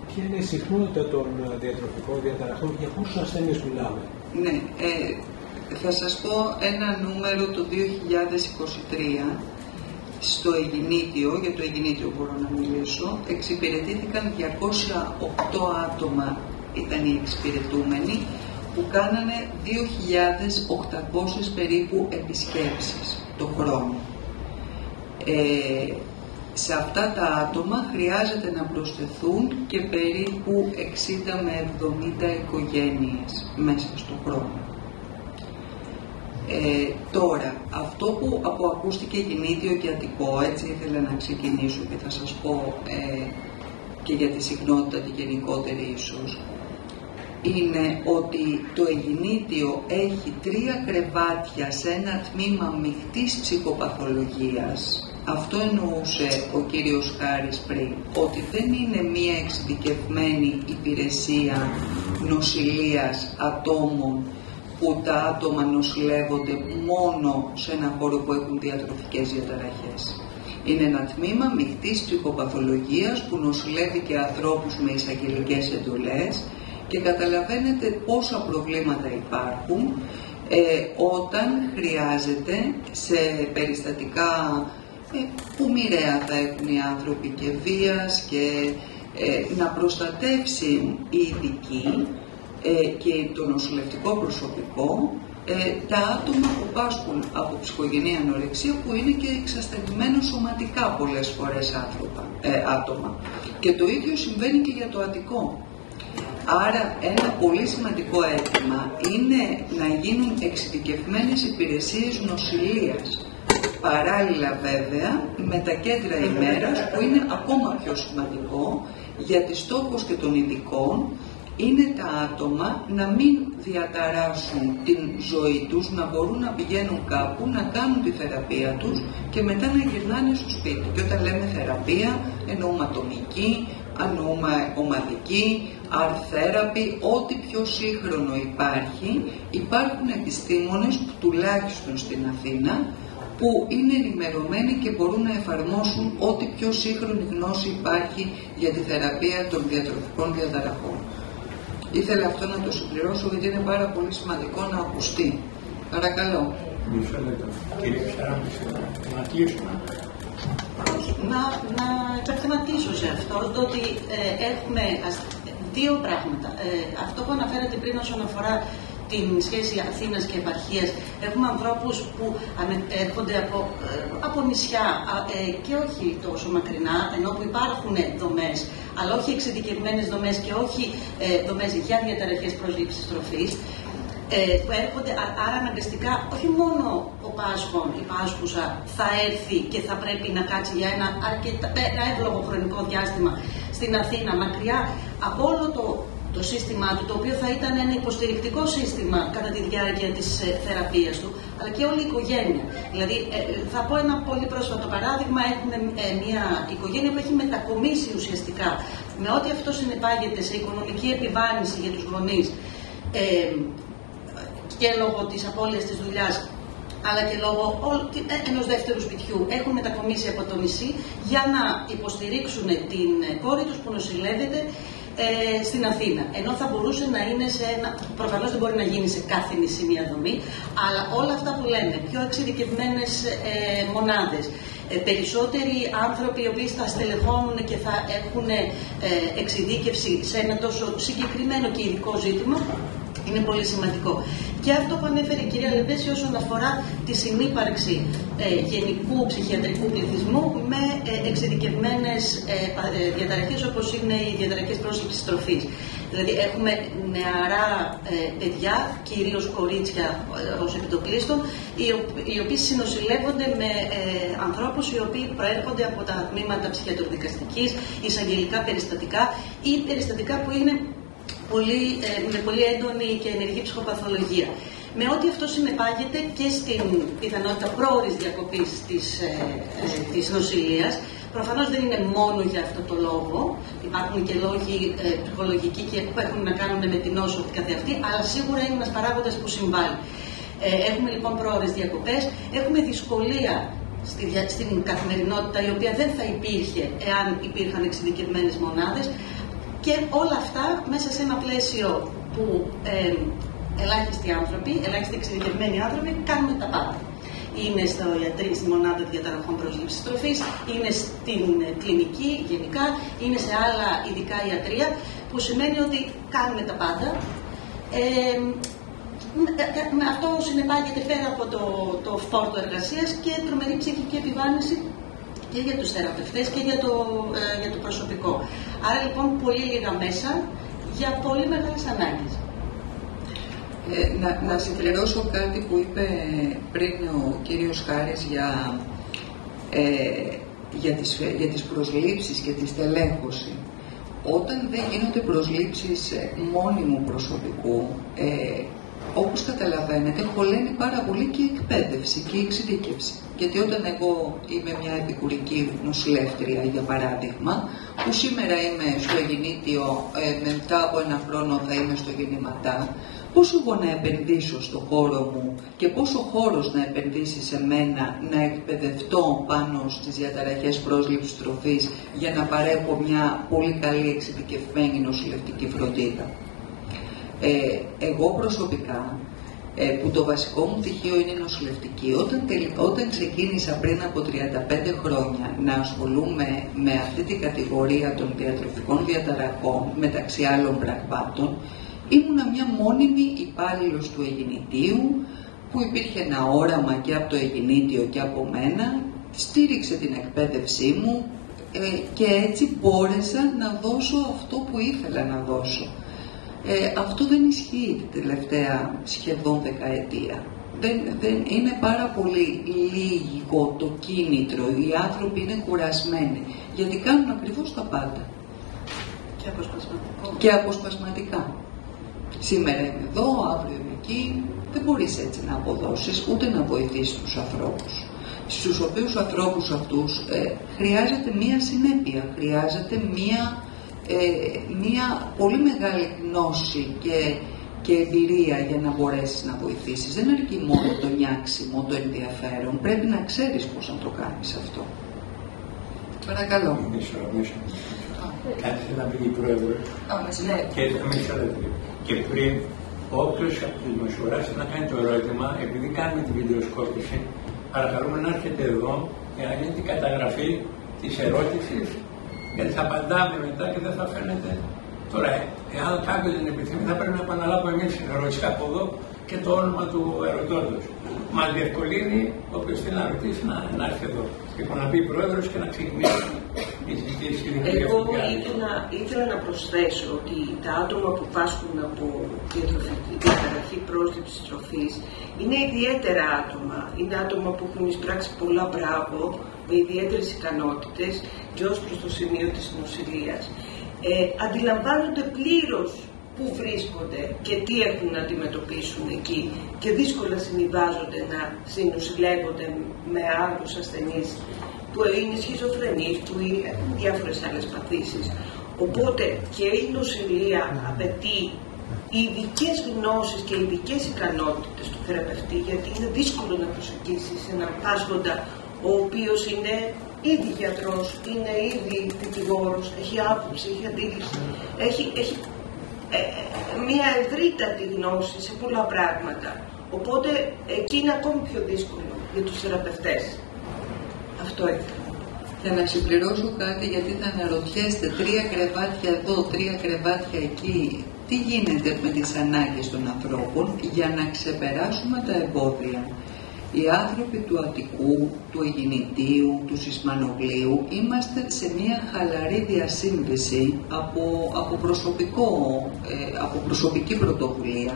ποια είναι η συχνότητα των διατροφικών διαταραχών και για πόσους ασθενείς μιλάμε? Ναι, θα σας πω ένα νούμερο το 2023. Στο Εγκινήτιο, για το Εγκινήτιο μπορώ να μιλήσω, εξυπηρετήθηκαν 208 άτομα ήταν οι εξυπηρετούμενοι, που κάνανε 2.800 περίπου επισκέψεις το χρόνο. Σε αυτά τα άτομα χρειάζεται να προσθεθούν και περίπου 60 με 70 οικογένειες μέσα στο χρόνο. Τώρα, αυτό που ακούστηκε Εγκινήτιο και Αττικό, έτσι ήθελα να ξεκινήσω και θα σας πω και για τη συχνότητα τη γενικότερη ίσως, είναι ότι το Εγκινήτιο έχει 3 κρεβάτια σε ένα τμήμα μειχτής ψυχοπαθολογίας. Αυτό εννοούσε ο κύριος Χάρης πριν, ότι δεν είναι μία εξειδικευμένη υπηρεσία νοσηλείας ατόμων που τα άτομα νοσηλεύονται μόνο σε ένα χώρο που έχουν διατροφικές διαταραχές. Είναι ένα τμήμα μεικτής ψυχοπαθολογίας που νοσηλεύει και ανθρώπους με εισαγγελικές εντολές και καταλαβαίνετε πόσα προβλήματα υπάρχουν όταν χρειάζεται σε περιστατικά που μοιραία θα έχουν οι άνθρωποι και βίας και να προστατεύσει οι ειδικοί και το νοσηλευτικό προσωπικό τα άτομα που πάσχουν από ψυχογενή ανορεξία, που είναι και εξασθενημένοι σωματικά πολλές φορές άτομα. Και το ίδιο συμβαίνει και για το Αττικό. Άρα ένα πολύ σημαντικό αίτημα είναι να γίνουν εξειδικευμένες υπηρεσίες νοσηλείας. Παράλληλα βέβαια με τα κέντρα ημέρας, που είναι ακόμα πιο σημαντικό, γιατί στόχος και των ειδικών είναι τα άτομα να μην διαταράσσουν την ζωή τους, να μπορούν να πηγαίνουν κάπου, να κάνουν τη θεραπεία τους και μετά να γυρνάνε στο σπίτι. Και όταν λέμε θεραπεία εννοούμε ατομική, εννοούμε ομαδική, art therapy, ό,τι πιο σύγχρονο υπάρχει. Υπάρχουν επιστήμονες, τουλάχιστον στην Αθήνα, που είναι ενημερωμένοι και μπορούν να εφαρμόσουν ό,τι πιο σύγχρονη γνώση υπάρχει για τη θεραπεία των διατροφικών διαταραχών. Ήθελα αυτό να το συμπληρώσω, γιατί είναι πάρα πολύ σημαντικό να ακουστεί. Παρακαλώ. Μισό λεπτό. Κύριε Ψάρα, να κλείσουμε. Να επεξεργαστήσω σε αυτό, ότι έχουμε δύο πράγματα. Αυτό που αναφέρατε πριν όσον αφορά την σχέση Αθήνας και επαρχίας, έχουμε ανθρώπους που έρχονται από νησιά και όχι τόσο μακρινά, ενώ που υπάρχουν δομές, αλλά όχι εξειδικευμένες δομές και όχι δομές για διαταραχές προσλήψης τροφής, που έρχονται, άρα αναγκαστικά όχι μόνο ο πάσχων, η πάσχουσα θα έρθει και θα πρέπει να κάτσει για ένα αρκετά εύλογο χρονικό διάστημα στην Αθήνα, μακριά από όλο το σύστημά του, το οποίο θα ήταν ένα υποστηρικτικό σύστημα κατά τη διάρκεια της θεραπείας του, αλλά και όλη η οικογένεια. Δηλαδή, θα πω ένα πολύ πρόσφατο παράδειγμα. Έχουμε μια οικογένεια που έχει μετακομίσει ουσιαστικά, με ό,τι αυτό συνεπάγεται σε οικονομική επιβάρυνση για τους γονείς, και λόγω της απώλειας της δουλειάς, αλλά και λόγω ενός δεύτερου σπιτιού, έχουν μετακομίσει από το νησί για να υποστηρίξουν την κόρη τους που νοσηλεύεται στην Αθήνα. Ενώ θα μπορούσε να είναι σε ένα. Προφανώς δεν μπορεί να γίνει σε κάθε νησί μια δομή, αλλά όλα αυτά που λέμε, πιο εξειδικευμένες μονάδες, περισσότεροι άνθρωποι οι οποίοι θα στελεχώνουν και θα έχουν εξειδίκευση σε ένα τόσο συγκεκριμένο και ειδικό ζήτημα, είναι πολύ σημαντικό. Και αυτό που ανέφερε η κυρία Λεντέση όσον αφορά τη συνύπαρξη γενικού ψυχιατρικού πληθυσμού με εξειδικευμένες διαταραχές, όπως είναι οι διαταραχές πρόσληψης τροφής. Δηλαδή έχουμε νεαρά παιδιά, κυρίως κορίτσια ως επιτοπλίστων, οι οποίοι συνοσηλεύονται με ανθρώπους οι οποίοι προέρχονται από τα τμήματα ψυχιατροδικαστικής, εισαγγελικά περιστατικά ή περιστατικά που είναι με πολύ έντονη και ενεργή ψυχοπαθολογία. Με ό,τι αυτό συνεπάγεται και στην πιθανότητα πρόωρης διακοπής της νοσηλείας. Προφανώς δεν είναι μόνο για αυτό το λόγο, υπάρχουν και λόγοι ψυχολογικοί και που έχουν να κάνουν με την νόσο καθεαυτή, αλλά σίγουρα είναι ένας παράγοντας που συμβάλλει. Έχουμε λοιπόν πρόωρες διακοπές, έχουμε δυσκολία στην καθημερινότητα, η οποία δεν θα υπήρχε εάν υπήρχαν εξειδικευμένες μονάδες. Και όλα αυτά μέσα σε ένα πλαίσιο που ελάχιστοι άνθρωποι, ελάχιστοι εξειδικευμένοι άνθρωποι, κάνουμε τα πάντα. Είναι στη μονάδα διαταραχών προσλήψης τροφής, είναι στην κλινική γενικά, είναι σε άλλα ειδικά ιατρεία, που σημαίνει ότι κάνουμε τα πάντα. Με αυτό συνεπάγεται πέρα από το φόρτο εργασίας και τρομερή ψυχική επιβάρυνση και για τους θεραπευτές και για το προσωπικό. Άρα λοιπόν πολύ λίγα μέσα για πολύ μεγάλες ανάγκες. Να συμπληρώσω κάτι που είπε πριν ο κύριος Χάρης για τις προσλήψεις και τη στελέχωση. Όταν δεν γίνονται προσλήψεις μόνιμου προσωπικού, όπως καταλαβαίνετε, χωλαίνει πάρα πολύ και η εκπαίδευση και η εξειδίκευση. Γιατί όταν εγώ είμαι μια επικουρική νοσηλεύτρια, για παράδειγμα, που σήμερα είμαι στο γεννήτιο, μετά από ένα χρόνο θα είμαι στο γεννηματά, πόσο εγώ να επενδύσω στο χώρο μου και πόσο χώρος να επενδύσει σε μένα να εκπαιδευτώ πάνω στις διαταραχές πρόσληψης τροφής για να παρέχω μια πολύ καλή εξειδικευμένη νοσηλευτική φροντίδα. Εγώ προσωπικά, που το βασικό μου πτυχίο είναι νοσηλευτική, όταν ξεκίνησα πριν από 35 χρόνια να ασχολούμαι με αυτή την κατηγορία των διατροφικών διαταραχών, μεταξύ άλλων πραγμάτων, ήμουνα μια μόνιμη υπάλληλος του Αιγινητίου, που υπήρχε ένα όραμα και από το Αιγινήτιο και από μένα, στήριξε την εκπαίδευσή μου και έτσι μπόρεσα να δώσω αυτό που ήθελα να δώσω. Αυτό δεν ισχύει την τελευταία σχεδόν δεκαετία. Δεν είναι πάρα πολύ λίγο το κίνητρο. Οι άνθρωποι είναι κουρασμένοι, γιατί κάνουν ακριβώς τα πάντα. Και αποσπασματικά. Σήμερα είμαι εδώ, αύριο είμαι εκεί. Δεν μπορείς έτσι να αποδώσεις, ούτε να βοηθήσεις τους ανθρώπους. Στους οποίους ανθρώπους αυτούς χρειάζεται μία συνέπεια, χρειάζεται μία πολύ μεγάλη γνώση και εμπειρία για να μπορέσεις να βοηθήσεις. Δεν αρκεί μόνο το νιάξιμο, το ενδιαφέρον. Πρέπει να ξέρεις πώς να το κάνεις αυτό. Παρακαλώ. Κάτι να πει η Πρόεδρος. Και πριν, όποιος από τους δημοσιογράφους να κάνει το ερώτημα, επειδή κάνουμε την βιντεοσκόπηση, παρακαλούμε να έρχεται εδώ για να γίνει την καταγραφή της ερώτησης, γιατί θα απαντάμε μετά και δεν θα φαίνεται. Τώρα, εάν κάποιος δεν επιθυμεί, θα πρέπει να επαναλάβουμε εμείς την ερώτηση από εδώ και το όνομα του ερωτώντος. Μας διευκολύνει όποιος θέλει να ρωτήσει να έρθει εδώ. Λοιπόν, να πει η Πρόεδρος και να ξεκινήσει η συζήτηση. Εγώ ήθελα να προσθέσω ότι τα άτομα που πάσχουν από διαταραχή πρόσληψης τροφής είναι ιδιαίτερα άτομα. Είναι άτομα που έχουν εισπράξει πολλά μπράβο, με ιδιαίτερες ικανότητες και ως προς το σημείο της νοσηλείας. Αντιλαμβάνονται πλήρως πού βρίσκονται και τι έχουν να αντιμετωπίσουν εκεί και δύσκολα συμβιβάζονται να συνοσηλεύονται με άλλους ασθενείς που είναι σχιζοφρενείς, που έχουν διάφορες άλλες παθήσεις. Οπότε και η νοσηλεία απαιτεί ειδικές γνώσεις και ειδικές ικανότητες του θεραπευτή, γιατί είναι δύσκολο να προσεγγίσεις έναν πάσχοντα ο οποίος είναι ήδη γιατρός, είναι ήδη δικηγόρος, έχει άποψη, έχει αντίληψη, έχει μια ευρύτατη γνώση σε πολλά πράγματα. Οπότε εκεί είναι ακόμη πιο δύσκολο για τους θεραπευτές. Αυτό ήθελα. Για να συμπληρώσω κάτι, γιατί θα αναρωτιέστε 3 κρεβάτια εδώ, 3 κρεβάτια εκεί, τι γίνεται με τις ανάγκες των ανθρώπων για να ξεπεράσουμε τα εμπόδια. Οι άνθρωποι του Αττικού, του Αιγινητίου, του Σισμανογλίου είμαστε σε μια χαλαρή διασύνδεση από προσωπική πρωτοβουλία,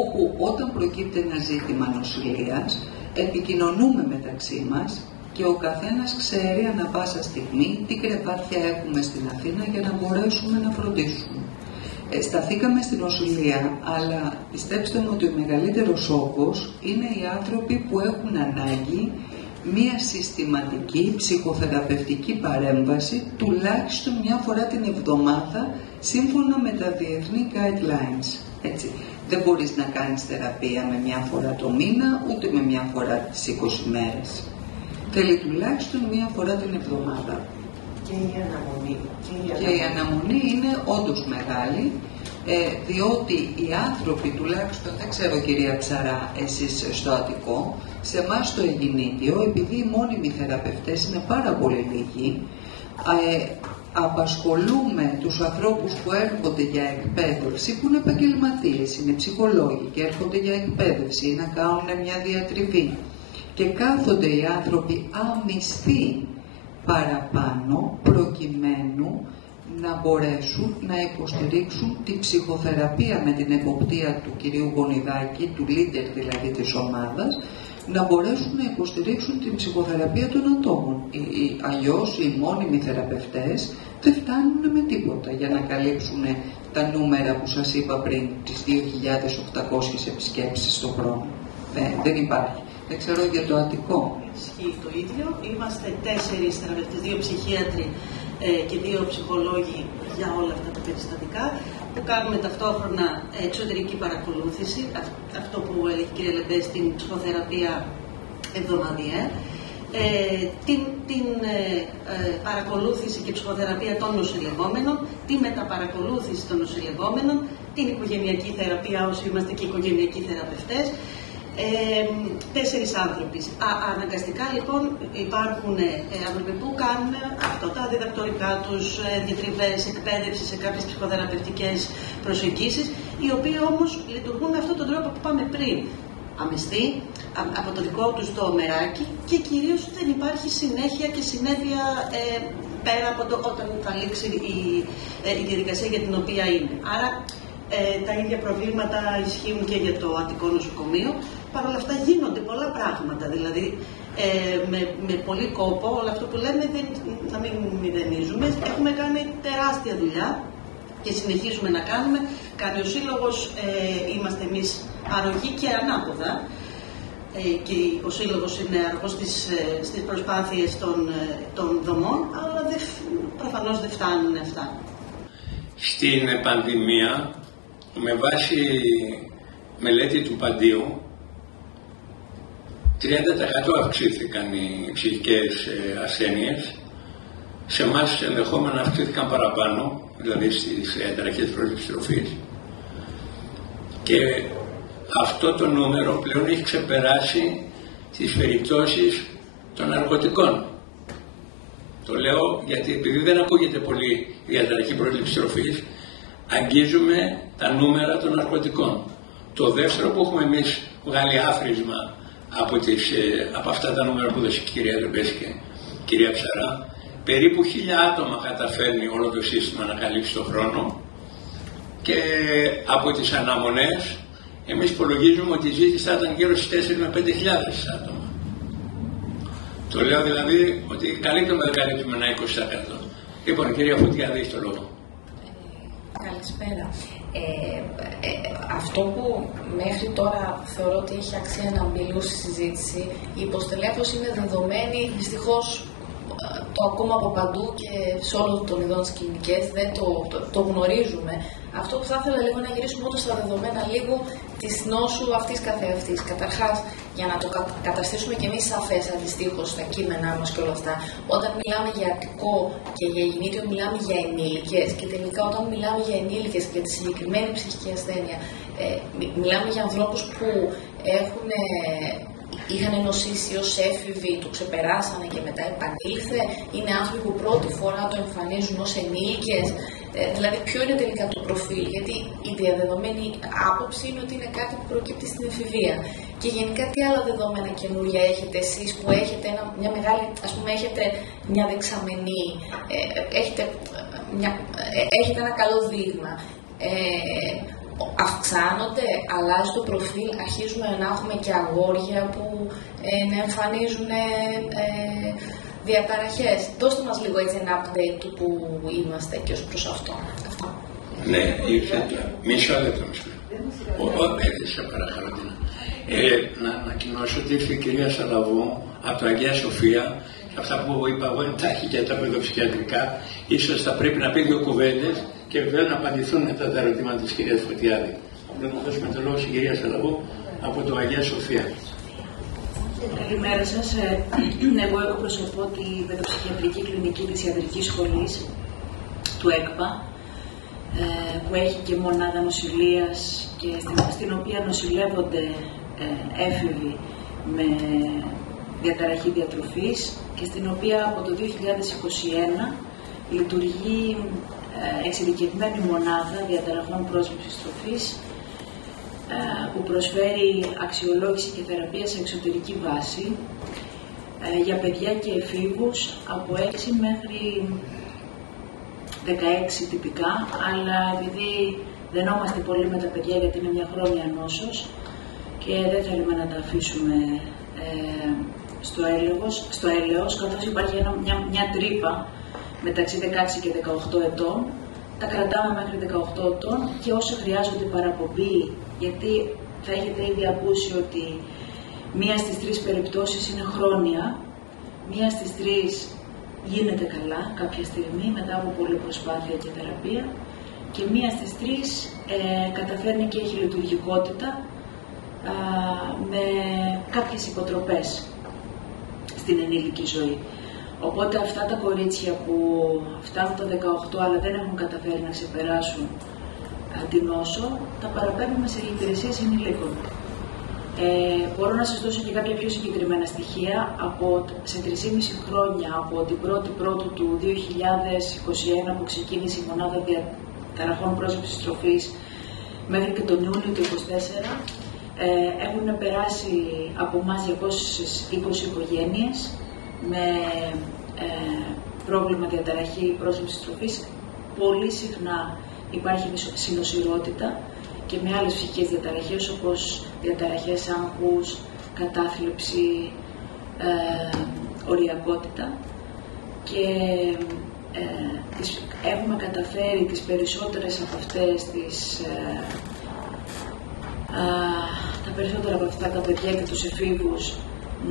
όπου όταν προκύπτει ένα ζήτημα νοσηλείας, επικοινωνούμε μεταξύ μας και ο καθένας ξέρει ανά πάσα στιγμή τι κρεβάτια έχουμε στην Αθήνα για να μπορέσουμε να φροντίσουμε. Σταθήκαμε στην νοσηλεία, αλλά πιστέψτε μου ότι ο μεγαλύτερος όγκος είναι οι άνθρωποι που έχουν ανάγκη μία συστηματική ψυχοθεραπευτική παρέμβαση τουλάχιστον μια φορά την εβδομάδα σύμφωνα με τα διεθνή guidelines. Έτσι. Δεν μπορείς να κάνεις θεραπεία με μια φορά το μήνα, ούτε με μια φορά τις 20 μέρες. Θέλει τουλάχιστον μια φορά την εβδομάδα. Και η αναμονή. Και η αναμονή είναι όντως μεγάλη, διότι οι άνθρωποι, τουλάχιστον, δεν ξέρω κυρία Ψαρά, εσείς στο Αττικό, σε εμάς στο Αιγινήτιο, επειδή οι μόνιμοι θεραπευτές είναι πάρα πολύ λίγοι, απασχολούμε τους ανθρώπους που έρχονται για εκπαίδευση, που είναι επαγγελματίες, είναι ψυχολόγοι και έρχονται για εκπαίδευση ή να κάνουν μια διατριβή. Και κάθονται οι άνθρωποι αμυστοί παραπάνω, προκειμένου να μπορέσουν να υποστηρίξουν τη ψυχοθεραπεία με την εποπτεία του κυρίου Γονιδάκη, του leader δηλαδή της ομάδας, να μπορέσουν να υποστηρίξουν την ψυχοθεραπεία των ατόμων. Αλλιώς οι μόνιμοι θεραπευτές δεν φτάνουν με τίποτα για να καλύψουν τα νούμερα που σας είπα πριν, τις 2.800 επισκέψεις το χρόνο. Δεν υπάρχει. Δεν ξέρω για το Αττικό. Ισχύει το ίδιο. Είμαστε 4 θεραπευτές, 2 ψυχίατροι και 2 ψυχολόγοι για όλα αυτά τα περιστατικά. που κάνουμε ταυτόχρονα εξωτερική παρακολούθηση, αυτό που έλεγε η κυρία Λεμπέ, την ψυχοθεραπεία εβδομαδιαία, την παρακολούθηση και ψυχοθεραπεία των νοσηλευόμενων, τη μεταπαρακολούθηση των νοσηλευόμενων, την οικογενειακή θεραπεία όσοι είμαστε και οικογενειακοί θεραπευτές. 4 άνθρωποι. Αναγκαστικά λοιπόν υπάρχουν άνθρωποι που κάνουν αυτό, τα διδακτορικά τους, διατριβές, εκπαίδευση σε κάποιες ψυχοθεραπευτικές προσεγγίσεις, οι οποίοι όμως λειτουργούν με αυτόν τον τρόπο που πάμε πριν. Αμεστή, από το δικό τους το μεράκι, και κυρίως δεν υπάρχει συνέχεια και συνέπεια πέρα από το όταν θα λήξει η διαδικασία για την οποία είναι. Άρα τα ίδια προβλήματα ισχύουν και για το Αττικό νοσοκομείο. Παρ' όλα αυτά γίνονται πολλά πράγματα, δηλαδή με πολύ κόπο, όλο αυτό που λέμε να μην μηδενίζουμε. Έχουμε κάνει τεράστια δουλειά και συνεχίζουμε να κάνουμε. Κάνει ο Σύλλογος, είμαστε εμείς αρρωγοί και ανάποδα. Και ο Σύλλογος είναι αργός στις προσπάθειες των δομών, αλλά προφανώς δεν φτάνουν αυτά. Στην πανδημία, με βάση μελέτη του Παντίου, 30% αυξήθηκαν οι ψυχικές ασθένειες. Σε εμάς ενδεχόμενα αυξήθηκαν παραπάνω, δηλαδή στις διαταραχές πρόσληψης τροφής. Και αυτό το νούμερο πλέον έχει ξεπεράσει τις περιπτώσεις των ναρκωτικών. Το λέω γιατί επειδή δεν ακούγεται πολύ η διαταραχή πρόσληψης τροφής, αγγίζουμε τα νούμερα των ναρκωτικών. Το δεύτερο που έχουμε εμείς βγάλει άθροισμα από αυτά τα νούμερα που έδωσε η κυρία Λεμπές και η κυρία Ψαρά, περίπου 1000 άτομα καταφέρνει όλο το σύστημα να καλύψει το χρόνο, και από τις αναμονές εμείς υπολογίζουμε ότι η ζήτηση θα ήταν γύρω στις 4 με 5.000 άτομα. Το λέω δηλαδή ότι καλύπτουμε, δεν καλύπτουμε ένα 20%. Λοιπόν, κυρία Φωτιά, δεις το λόγο. Καλησπέρα. Αυτό που μέχρι τώρα θεωρώ ότι έχει αξία να μιλούσε στη συζήτηση, η υποστελέχωση είναι δεδομένη, δυστυχώς το ακούμε από παντού και σε όλων των ειδών τις κλινικές, δεν το γνωρίζουμε. Αυτό που θα ήθελα λίγο να γυρίσουμε όντως στα δεδομένα λίγο της νόσου αυτής καθεαυτής. Καταρχάς, για να το καταστήσουμε και εμείς σαφές αντιστοίχως στα κείμενά μας και όλα αυτά, όταν μιλάμε για Αττικό και για γεννήτριο, μιλάμε για ενήλικες, και τελικά όταν μιλάμε για ενήλικες και για τη συγκεκριμένη ψυχική ασθένεια, μιλάμε για ανθρώπους που είχαν νοσήσει ως έφηβοι, το ξεπεράσανε και μετά επανήλθε, είναι άνθρωποι που πρώτη φορά το εμφανίζουν ως ενήλικες. Δηλαδή, ποιο είναι τελικά το προφίλ, γιατί η διαδεδομένη άποψη είναι ότι είναι κάτι που προκύπτει στην εφηβεία. Και γενικά, τι άλλα δεδομένα καινούργια έχετε εσείς που έχετε μια μεγάλη, ας πούμε, έχετε μια δεξαμενή, έχετε ένα καλό δείγμα. Αυξάνονται, αλλάζει το προφίλ, αρχίζουμε να έχουμε και αγόρια που να εμφανίζουν διαταραχές. Δώστε μας λίγο έτσι ένα update του που είμαστε και ως προς αυτό. Ναι, μισό λεπτό. Σε παρακαλώ. Να ανακοινώσω ότι ήρθε η κυρία Σαλαβού από το Αγία Σοφία. Αυτά που είπα εγώ εντάχει για τα παιδοψυχιατρικά. Ίσως θα πρέπει να πει 2 κουβέντες και βέβαια να απαντηθούν μετά τα ερωτήματα της κυρίας Φωτιάδη. Απλώς να δώσουμε το λόγο στην κυρία Σαλαβού από το Αγία Σοφία. Καλημέρα σας. Εγώ εκπροσωπώ τη παιδοψυχιατρική κλινική της Ιατρικής Σχολής του ΕΚΠΑ, που έχει και μονάδα νοσηλείας και στην οποία νοσηλεύονται έφηβοι με διαταραχή διατροφής και στην οποία από το 2021 λειτουργεί εξειδικευμένη μονάδα διαταραχών πρόσληψης τροφής που προσφέρει αξιολόγηση και θεραπεία σε εξωτερική βάση για παιδιά και εφήβους από 6 μέχρι 16 τυπικά, αλλά επειδή δεν είμαστε πολύ με τα παιδιά γιατί είναι μια χρόνια νόσος και δεν θέλουμε να τα αφήσουμε στο έλεος, καθώς υπάρχει μια τρύπα μεταξύ 16 και 18 ετών, τα κρατάμε μέχρι 18 ετών και όσο χρειάζονται παραπομπή, γιατί θα έχετε ήδη ακούσει ότι μία στις 3 περιπτώσεις είναι χρόνια, μία στις 3 γίνεται καλά κάποια στιγμή μετά από πολλή προσπάθεια και θεραπεία και μία στις 3 καταφέρνει και έχει λειτουργικότητα με κάποιες υποτροπές στην ενήλικη ζωή. Οπότε αυτά τα κορίτσια που φτάνουν τα 18 αλλά δεν έχουν καταφέρει να ξεπεράσουν την νόσο, τα παραπέμπουμε σε υπηρεσίες ενηλίκων. Μπορώ να σας δώσω και κάποια πιο συγκεκριμένα στοιχεία. Σε 3,5 χρόνια, από την 1η Πρώτου του 2021 που ξεκίνησε η μονάδα διαταραχών πρόσληψης τροφής μέχρι και τον Ιούνιο του 2024, έχουν περάσει από εμάς 220 οικογένειες με πρόβλημα διαταραχή πρόσληψης τροφής. Πολύ συχνά υπάρχει συνοσηρότητα και με άλλες ψυχικές διαταραχές όπως διαταραχές άγχους, κατάθλιψη, οριακότητα και έχουμε καταφέρει τις περισσότερες από αυτές τα περισσότερα από αυτά τα παιδιά και τους εφήβους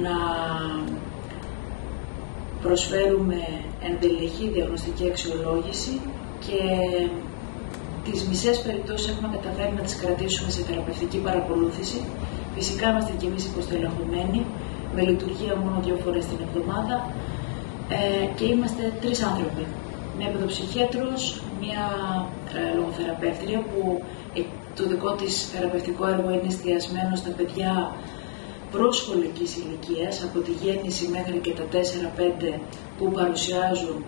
να προσφέρουμε εντελεχή διαγνωστική αξιολόγηση και τις μισές περιπτώσεις έχουμε καταφέρει να τις κρατήσουμε σε θεραπευτική παρακολούθηση. Φυσικά είμαστε και εμείς υποστελεχωμένοι, με λειτουργία μόνο 2 φορές την εβδομάδα και είμαστε 3 άνθρωποι. Μία παιδοψυχίατρος, μία λογοθεραπεύτρια που το δικό της θεραπευτικό έργο είναι εστιασμένο στα παιδιά προσχολικής ηλικίας, από τη γέννηση μέχρι και τα 4-5 που παρουσιάζουν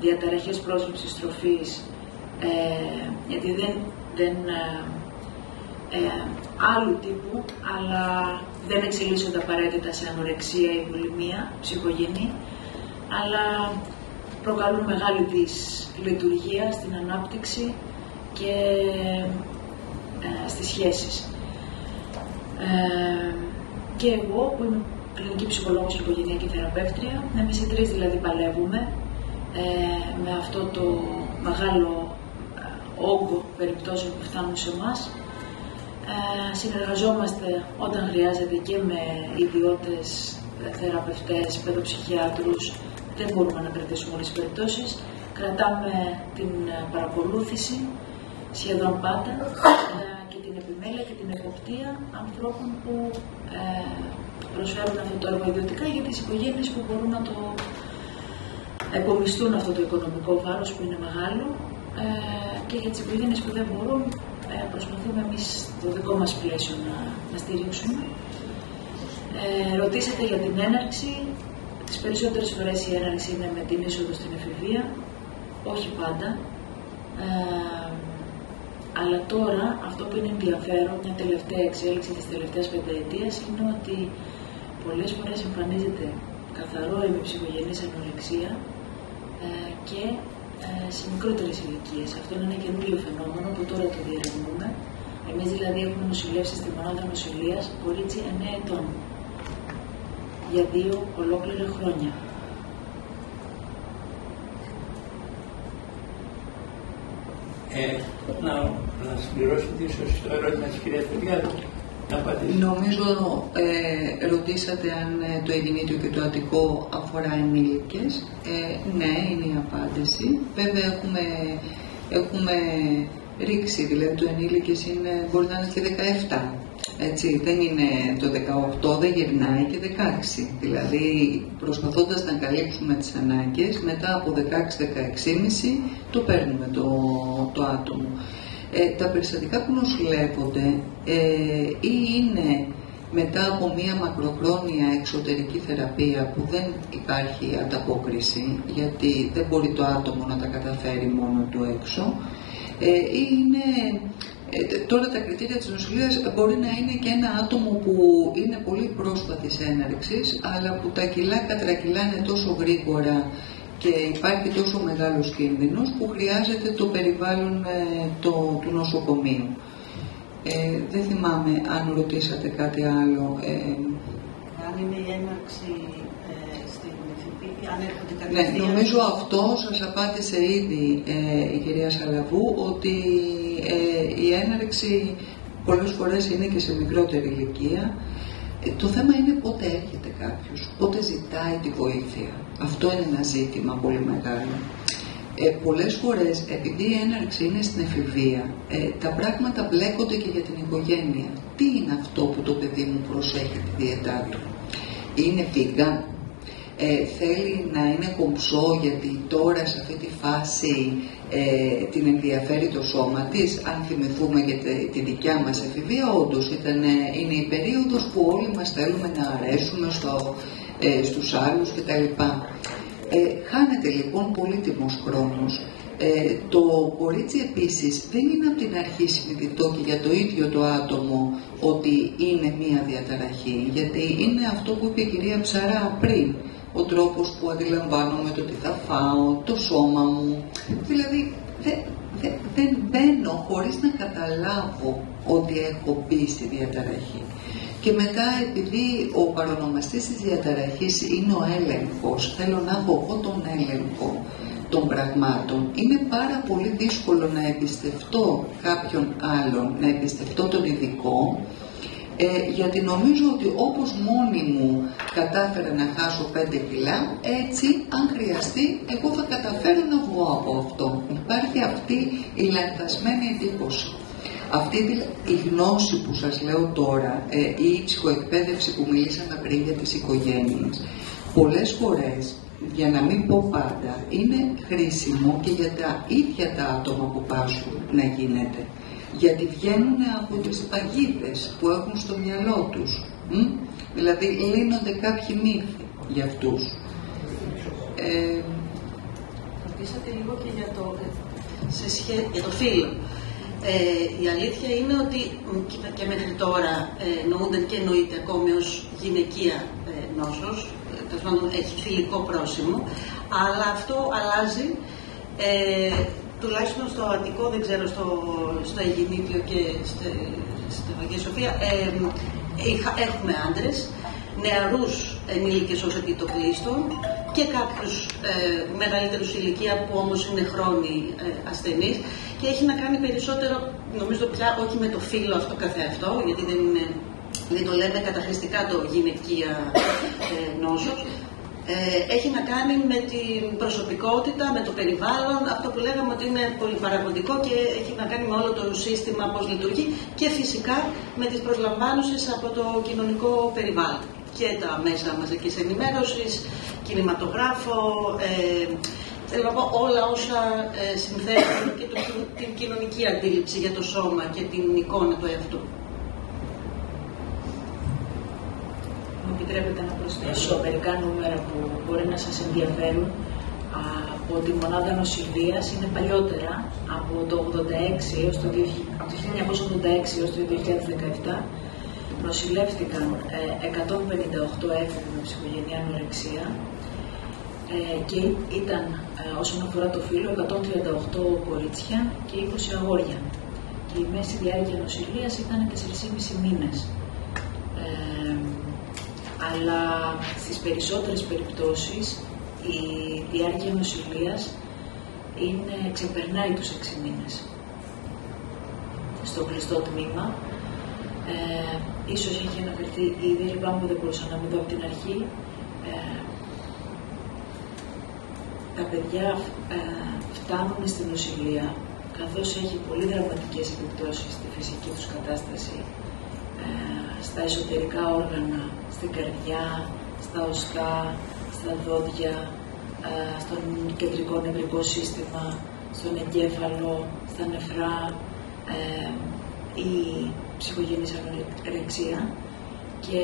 διαταραχές πρόσληψης τροφής, γιατί δεν άλλου τύπου, αλλά δεν εξελίσσονται απαραίτητα σε ανορεξία ή βουλημία, ψυχογενή, αλλά προκαλούν μεγάλη δυσλειτουργία στην ανάπτυξη και στις σχέσεις. Και εγώ, που είμαι κλινική ψυχολόγος και οικογενειακή θεραπεύτρια, εμείς οι 3 δηλαδή παλεύουμε με αυτό το μεγάλο όγκο περιπτώσεων που φτάνουν σε εμάς. Συνεργαζόμαστε όταν χρειάζεται και με ιδιώτες θεραπευτές, παιδοψυχιάτρους. Δεν μπορούμε να κρατήσουμε όλες τις περιπτώσεις. Κρατάμε την παρακολούθηση σχεδόν πάντα και την επιμέλεια και την εποπτεία ανθρώπων που προσφέρουν αυτό το έργο ιδιωτικά για τις οικογένειες που μπορούν να το επομιστούν αυτό το οικονομικό βάρος που είναι μεγάλο και για τις οικογένειες που δεν μπορούν προσπαθούμε εμείς το δικό μας πλαίσιο να στηρίξουμε. Ρωτήσατε για την έναρξη. Τις περισσότερες φορές η έναρξη είναι με την είσοδο στην εφηβεία, όχι πάντα. Αλλά τώρα αυτό που είναι ενδιαφέρον, μια τελευταία εξέλιξη της τελευταίας πενταετίας, είναι ότι πολλές φορές εμφανίζεται καθαρό ημιψυχογενής ανορεξία και σε μικρότερες ηλικίες. Αυτό είναι ένα καινούριο φαινόμενο που τώρα το διερευνούμε. Εμείς δηλαδή έχουμε νοσηλεύσει στη μονάδα νοσηλείας κορίτσι 9 ετών για 2 ολόκληρα χρόνια. Να συμπληρώσετε ίσως το ερώτημα της κυρίας Πετιάδου. Νομίζω ρωτήσατε αν το Εγκινήτιο και το Αττικό αφορά ενήλικες. Ναι, είναι η απάντηση. Βέβαια έχουμε ρίξει, δηλαδή το ενήλικες μπορεί να είναι και 17. Έτσι, δεν είναι το 18, δεν γυρνάει και 16. Δηλαδή, προσπαθώντας να καλύψουμε τις ανάγκες, μετά από 16-16,5 το παίρνουμε το άτομο. Τα περιστατικά που νοσηλεύονται ή είναι μετά από μία μακροχρόνια εξωτερική θεραπεία που δεν υπάρχει ανταπόκριση, γιατί δεν μπορεί το άτομο να τα καταφέρει μόνο του έξω, ή είναι... Τώρα τα κριτήρια της νοσηλείας μπορεί να είναι και ένα άτομο που είναι πολύ πρόσφατης έναρξης, αλλά που τα κιλά κατρακυλάνε τόσο γρήγορα και υπάρχει τόσο μεγάλος κίνδυνος που χρειάζεται το περιβάλλον του νοσοκομείου. Δεν θυμάμαι αν ρωτήσατε κάτι άλλο. Αν είναι η έναρξη στην εφηβεία, αν έρχονται κατευθείαν... Ναι, νομίζω αυτό σας απάντησε ήδη η κυρία Σαλαβού, ότι η έναρξη πολλές φορές είναι και σε μικρότερη ηλικία. Το θέμα είναι πότε έρχεται κάποιος, πότε ζητάει τη βοήθεια. Αυτό είναι ένα ζήτημα πολύ μεγάλο. Πολλές φορές, επειδή η έναρξη είναι στην εφηβεία, τα πράγματα μπλέκονται και για την οικογένεια. Τι είναι αυτό που το παιδί μου προσέχει τη διαιτά του? Είναι vegan? Θέλει να είναι κομψό γιατί τώρα σε αυτή τη φάση την ενδιαφέρει το σώμα της? Αν θυμηθούμε για τη δικιά μας εφηβεία, όντως είναι η περίοδος που όλοι μας θέλουμε να αρέσουμε στους άλλους κτλ. Χάνεται λοιπόν πολύτιμος χρόνος. Το κορίτσι επίσης δεν είναι από την αρχή συνειδητό και για το ίδιο το άτομο ότι είναι μία διαταραχή, γιατί είναι αυτό που είπε η κυρία Ψαρά πριν, ο τρόπος που αντιλαμβάνομαι το τι θα φάω, το σώμα μου. Δηλαδή δεν μπαίνω χωρίς να καταλάβω ότι έχω μπει στη διαταραχή. Και μετά, επειδή ο παρονομαστής της διαταραχής είναι ο έλεγχος, θέλω να έχω εγώ τον έλεγχο των πραγμάτων, είναι πάρα πολύ δύσκολο να εμπιστευτώ κάποιον άλλον, να εμπιστευτώ τον ειδικό, γιατί νομίζω ότι όπως μόνη μου κατάφερα να χάσω 5 κιλά, έτσι αν χρειαστεί εγώ θα καταφέρω να βγω από αυτό. Υπάρχει αυτή η λανθασμένη εντύπωση. Αυτή η γνώση που σας λέω τώρα, η ψυχοεκπαίδευση που μιλήσαμε πριν για τις οικογένειες, πολλές φορές, για να μην πω πάντα, είναι χρήσιμο και για τα ίδια τα άτομα που πάσχουν να γίνεται. Γιατί βγαίνουν από τις παγίδες που έχουν στο μυαλό τους. Δηλαδή λύνονται κάποιοι μύθοι για αυτούς. Ρωτήσατε λίγο και για το φύλο. Η αλήθεια είναι ότι και μέχρι τώρα νοούνται και εννοείται ακόμη ως γυναικεία νόσος, τέλος πάντων έχει θηλυκό πρόσημο, αλλά αυτό αλλάζει, τουλάχιστον στο Αττικό, δεν ξέρω, στο Αιγινήτιο και στην Αγία Σοφία, έχουμε άντρες, νεαρούς ενήλικες ως επιτοπλίστων και κάποιους μεγαλύτερους ηλικία που όμως είναι χρόνιοι ασθενείς, και έχει να κάνει περισσότερο, νομίζω πια, όχι με το φύλο αυτό καθεαυτό, γιατί δεν το λέμε καταχρηστικά το γυναικεία νόσος. Έχει να κάνει με την προσωπικότητα, με το περιβάλλον, αυτό που λέγαμε ότι είναι πολυπαραγωγικό και έχει να κάνει με όλο το σύστημα πώς λειτουργεί, και φυσικά με τις προσλαμβάνωσες από το κοινωνικό περιβάλλον και τα μέσα μαζικής ενημέρωσης, κινηματογράφο, θέλω να πω όλα όσα συνθέτουν και την κοινωνική αντίληψη για το σώμα και την εικόνα του εαυτού. Μου επιτρέπετε να προσθέσω μερικά νούμερα που μπορεί να σας ενδιαφέρουν από τη μονάδα νοσηλείας. Είναι παλιότερα, από το 1986 έως το 2017 νοσηλεύτηκαν 158 έφηβοι με ψυχογενή ανορεξία και ήταν, όσον αφορά το φύλο, 138 κορίτσια και 20 αγόρια. Και η μέση διάρκεια νοσηλείας ήταν 4,5 μήνες. Αλλά στις περισσότερες περιπτώσεις η διάρκεια νοσηλείας ξεπερνάει τους 6 μήνες. Στο κλειστό τμήμα, ίσως έχει αναφερθεί ήδη, λυπάμαι που δεν μπορούσα να μην δω από την αρχή, τα παιδιά φτάνουν στην νοσηλεία, καθώς έχει πολύ δραματικές επιπτώσεις στη φυσική τους κατάσταση, στα εσωτερικά όργανα, στην καρδιά, στα οστά, στα δόντια, στον κεντρικό νευρικό σύστημα, στον εγκέφαλο, στα νεφρά, η ψυχογενής ανορεξία, και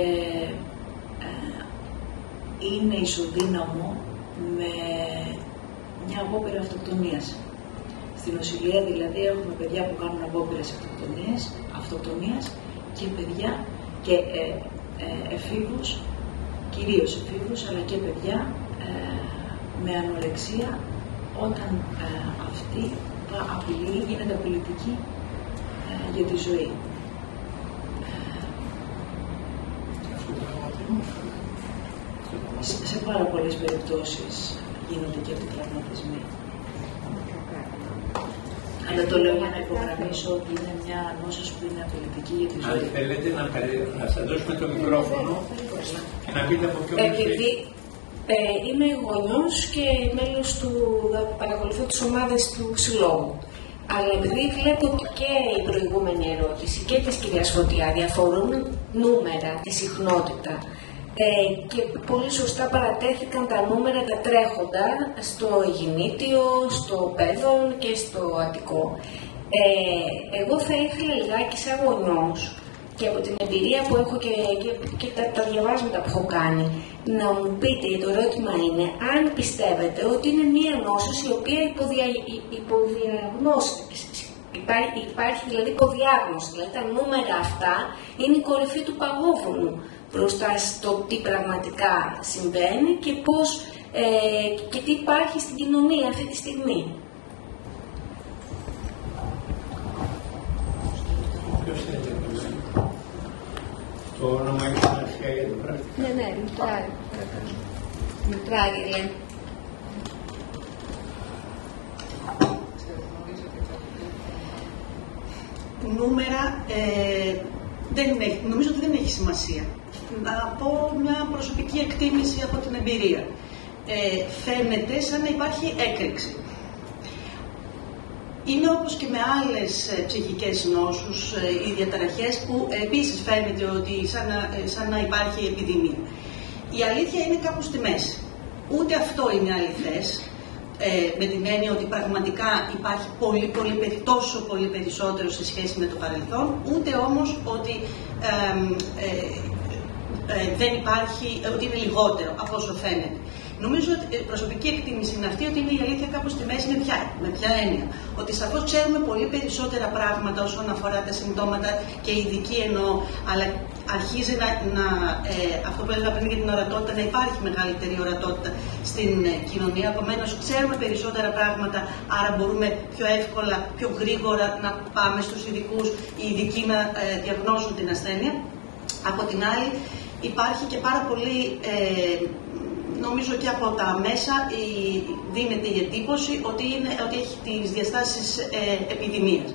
είναι ισοδύναμο με μια απόπειρα αυτοκτονίας. Στην νοσηλεία δηλαδή έχουμε παιδιά που κάνουν απόπειρες αυτοκτονίας και παιδιά και εφήβους, κυρίως εφήβους, αλλά και παιδιά με ανορεξία, όταν αυτή απειλή, γίνεται απειλητική για τη ζωή. Σε πάρα πολλές περιπτώσεις γίνονται και αυτοί τραυματισμοί. Αλλά το λέω για να υπογραμμίσω ότι είναι μια νόσος που είναι απειλητική για τη ζωή. Αν θέλετε να σας δώσουμε το μικρόφωνο και να πείτε από ποιο Είμαι γονιός και μέλος παρακολουθώ τις ομάδες του Συλλόγου. Αλλά επειδή βλέπω ότι και η προηγούμενη ερώτηση και της κυρίας Φωτιάδη αφορούν νούμερα, τη συχνότητα, και πολύ σωστά παρατέθηκαν τα νούμερα τα τρέχοντα στο Ιγινήτιο, στο Πέδον και στο Αττικό. Εγώ θα ήθελα λιγάκι σαν γονιός και από την εμπειρία που έχω και τα διαβάσματα που έχω κάνει, να μου πείτε, το ερώτημα είναι, αν πιστεύετε ότι είναι μία νόσος η οποία υπάρχει δηλαδή υποδιάγνωση, δηλαδή τα νούμερα αυτά είναι η κορυφή του παγόβουνου μπροστά στο τι πραγματικά συμβαίνει και πώς και τι υπάρχει στην κοινωνία αυτή τη στιγμή. Το όνομα έχει σημασία για το πράγμα. Ναι, Μητράρη. Μητράρη, λέει. Νούμερα νομίζω ότι δεν έχει σημασία. Να πω μια προσωπική εκτίμηση από την εμπειρία. Φαίνεται σαν να υπάρχει έκρηξη. Είναι όπως και με άλλες ψυχικές νόσους ή διαταραχές που επίσης φαίνεται ότι σαν να υπάρχει επιδημία. Η αλήθεια είναι κάπου στη μέση. Ούτε αυτό είναι αληθές, με την έννοια ότι πραγματικά υπάρχει τόσο πολύ περισσότερο σε σχέση με το παρελθόν, ούτε όμως ότι δεν υπάρχει, ότι είναι λιγότερο από όσο φαίνεται. Νομίζω ότι η προσωπική εκτίμηση είναι αυτή, ότι είναι η αλήθεια κάπου στη μέση. Με ποια έννοια? Ότι σαφώς ξέρουμε πολύ περισσότερα πράγματα όσον αφορά τα συμπτώματα και ειδική εννοώ, αλλά αρχίζει αυτό που έλεγα πριν για την ορατότητα, να υπάρχει μεγαλύτερη ορατότητα στην κοινωνία. Επομένως, ξέρουμε περισσότερα πράγματα, άρα μπορούμε πιο εύκολα, πιο γρήγορα να πάμε στους ειδικούς, οι ειδικοί να διαγνώσουν την ασθένεια. Από την άλλη, υπάρχει και πάρα πολύ, νομίζω και από τα μέσα, δίνεται η εντύπωση ότι έχει τις διαστάσεις επιδημίας.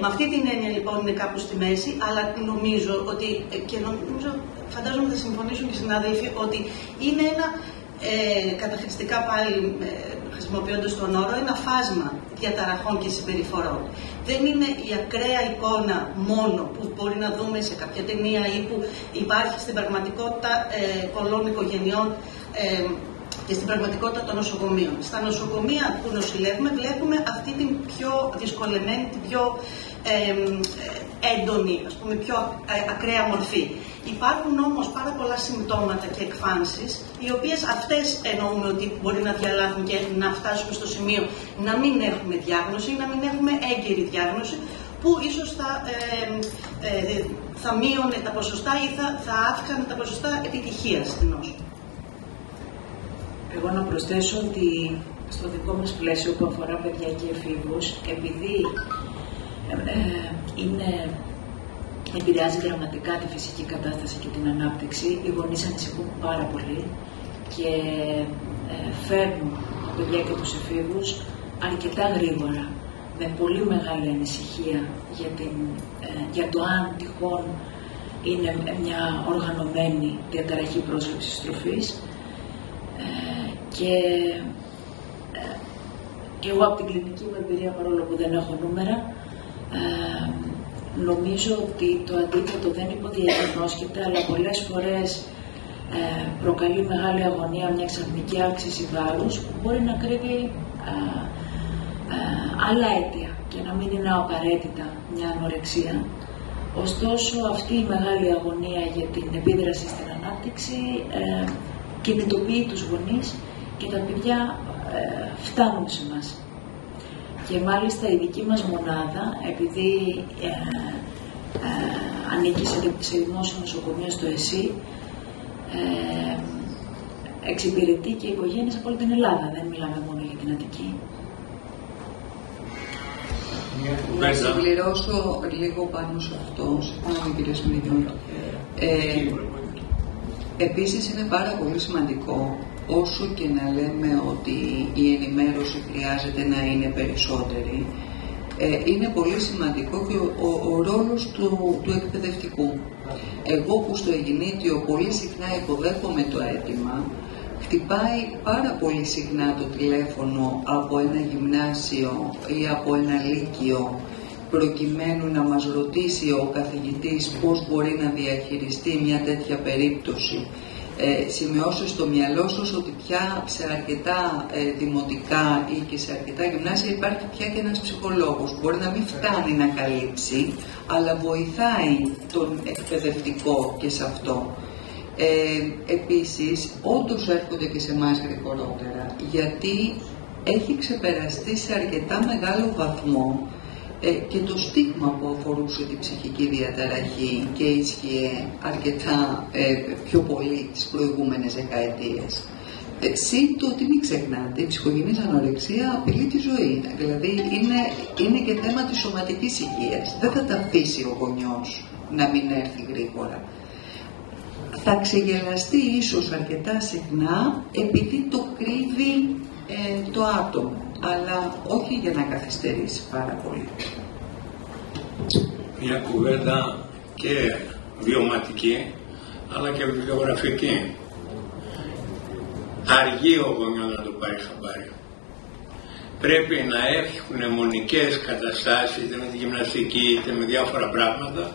Με αυτή την έννοια λοιπόν είναι κάπου στη μέση, αλλά νομίζω ότι, και νομίζω, φαντάζομαι θα συμφωνήσουν και οι συνάδελφοι, ότι είναι ένα, καταχρηστικά πάλι χρησιμοποιώντας τον όρο, ένα φάσμα διαταραχών και συμπεριφορών. Δεν είναι η ακραία εικόνα μόνο που μπορεί να δούμε σε κάποια ταινία ή που υπάρχει στην πραγματικότητα πολλών οικογενειών και στην πραγματικότητα των νοσοκομείων. Στα νοσοκομεία που νοσηλεύουμε βλέπουμε αυτή την πιο δυσκολεμένη, την πιο έντονη, ας πούμε, πιο ακραία μορφή. Υπάρχουν όμως πάρα πολλά συμπτώματα και εκφάνσεις, οι οποίες αυτές εννοούμε ότι μπορεί να διαλάβουν και να φτάσουμε στο σημείο να μην έχουμε διάγνωση ή να μην έχουμε έγκαιρη διάγνωση, που ίσως θα μείωνε τα ποσοστά ή θα αύξανε τα ποσοστά επιτυχίας στην νόσο. Εγώ να προσθέσω ότι στο δικό μας πλαίσιο που αφορά παιδιά και εφήβους, επειδή επηρεάζει δραματικά τη φυσική κατάσταση και την ανάπτυξη, οι γονείς ανησυχούν πάρα πολύ και φέρνουν τα παιδιά και τους εφήβους αρκετά γρήγορα, με πολύ μεγάλη ανησυχία για το αν τυχόν είναι μια οργανωμένη διαταραχή πρόσληψης τροφής. Και εγώ από την κλινική μου εμπειρία, παρόλο που δεν έχω νούμερα, νομίζω ότι το αντίθετο δεν υποδιαγνώσκεται, αλλά πολλές φορές προκαλεί μεγάλη αγωνία μια ξαφνική αύξηση βάρους που μπορεί να κρύβει άλλα αίτια και να μην είναι απαραίτητα μια ανορεξία. Ωστόσο, αυτή η μεγάλη αγωνία για την επίδραση στην ανάπτυξη κινητοποιεί τους γονείς και τα παιδιά φτάνουν σε μας. Και μάλιστα η δική μας μονάδα, επειδή ανήκει σε δημόσιο νοσοκομείο στο ΕΣΥ, εξυπηρετεί και οικογένειες από όλη την Ελλάδα, δεν μιλάμε μόνο για την Αττική. Να συμπληρώσω λίγο πάνω σε αυτό, συγγνώμη κύριε Σμιδιών. Επίσης είναι πάρα πολύ σημαντικό, όσο και να λέμε ότι η ενημέρωση χρειάζεται να είναι περισσότερη, είναι πολύ σημαντικό και ο ρόλος του εκπαιδευτικού. Εγώ που στο Ιγινήτιο πολύ συχνά υποδέχομαι το αίτημα, χτυπάει πάρα πολύ συχνά το τηλέφωνο από ένα γυμνάσιο ή από ένα λύκειο προκειμένου να μας ρωτήσει ο καθηγητής πώς μπορεί να διαχειριστεί μια τέτοια περίπτωση. Σημειώσω στο μυαλό σας ότι πια σε αρκετά δημοτικά ή και σε αρκετά γυμνάσια υπάρχει πια και ένας ψυχολόγος. Μπορεί να μην φτάνει να καλύψει, αλλά βοηθάει τον εκπαιδευτικό και σε αυτό. Επίσης, όντως έρχονται και σε εμάς γρηγορότερα, γιατί έχει ξεπεραστεί σε αρκετά μεγάλο βαθμό και το στίγμα που αφορούσε την ψυχική διαταραχή και ίσχυε αρκετά πιο πολύ τις προηγούμενες δεκαετίες. Συν το ότι μην ξεχνάτε, η ψυχογενής ανορεξία απειλεί τη ζωή. Δηλαδή είναι και θέμα της σωματικής υγείας. Δεν θα τα αφήσει ο γονιός να μην έρθει γρήγορα. Θα ξεγελαστεί ίσως αρκετά συχνά επειδή το κρύβει το άτομο, αλλά όχι για να καθυστερήσει πάρα πολύ. Μια κουβέντα και βιωματική, αλλά και βιβλιογραφική. Αργεί ο γονιός να το πάρει χαμπάρι. Πρέπει να έχουν μονικές καταστάσεις, είτε με τη γυμναστική, είτε με διάφορα πράγματα,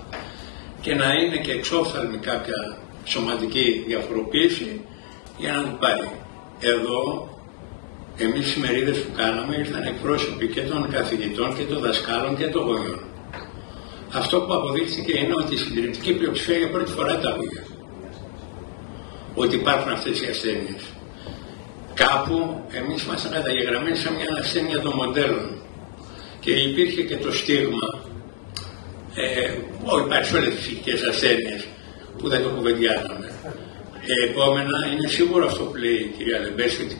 και να είναι και εξόφθαλμη κάποια σωματική διαφοροποίηση για να το πάρει. Εδώ, εμείς οι μερίδες που κάναμε ήρθαν εκπρόσωποι και των καθηγητών και των δασκάλων και των γονιών. Αυτό που αποδείχθηκε είναι ότι η συντηρητική πλειοψηφία για πρώτη φορά τα άκουγε. Ότι υπάρχουν αυτές οι ασθένειες. Κάπου εμείς ήμασταν καταγεγραμμένοι σαν μια ασθένεια των μοντέλων. Και υπήρχε και το στίγμα, υπάρχει όλες τις ψυχικές ασθένειες που δεν το κουβεντιάζαμε. Επόμενα, είναι σίγουρο αυτό που λέει η κυρία Λεμπέση, ότι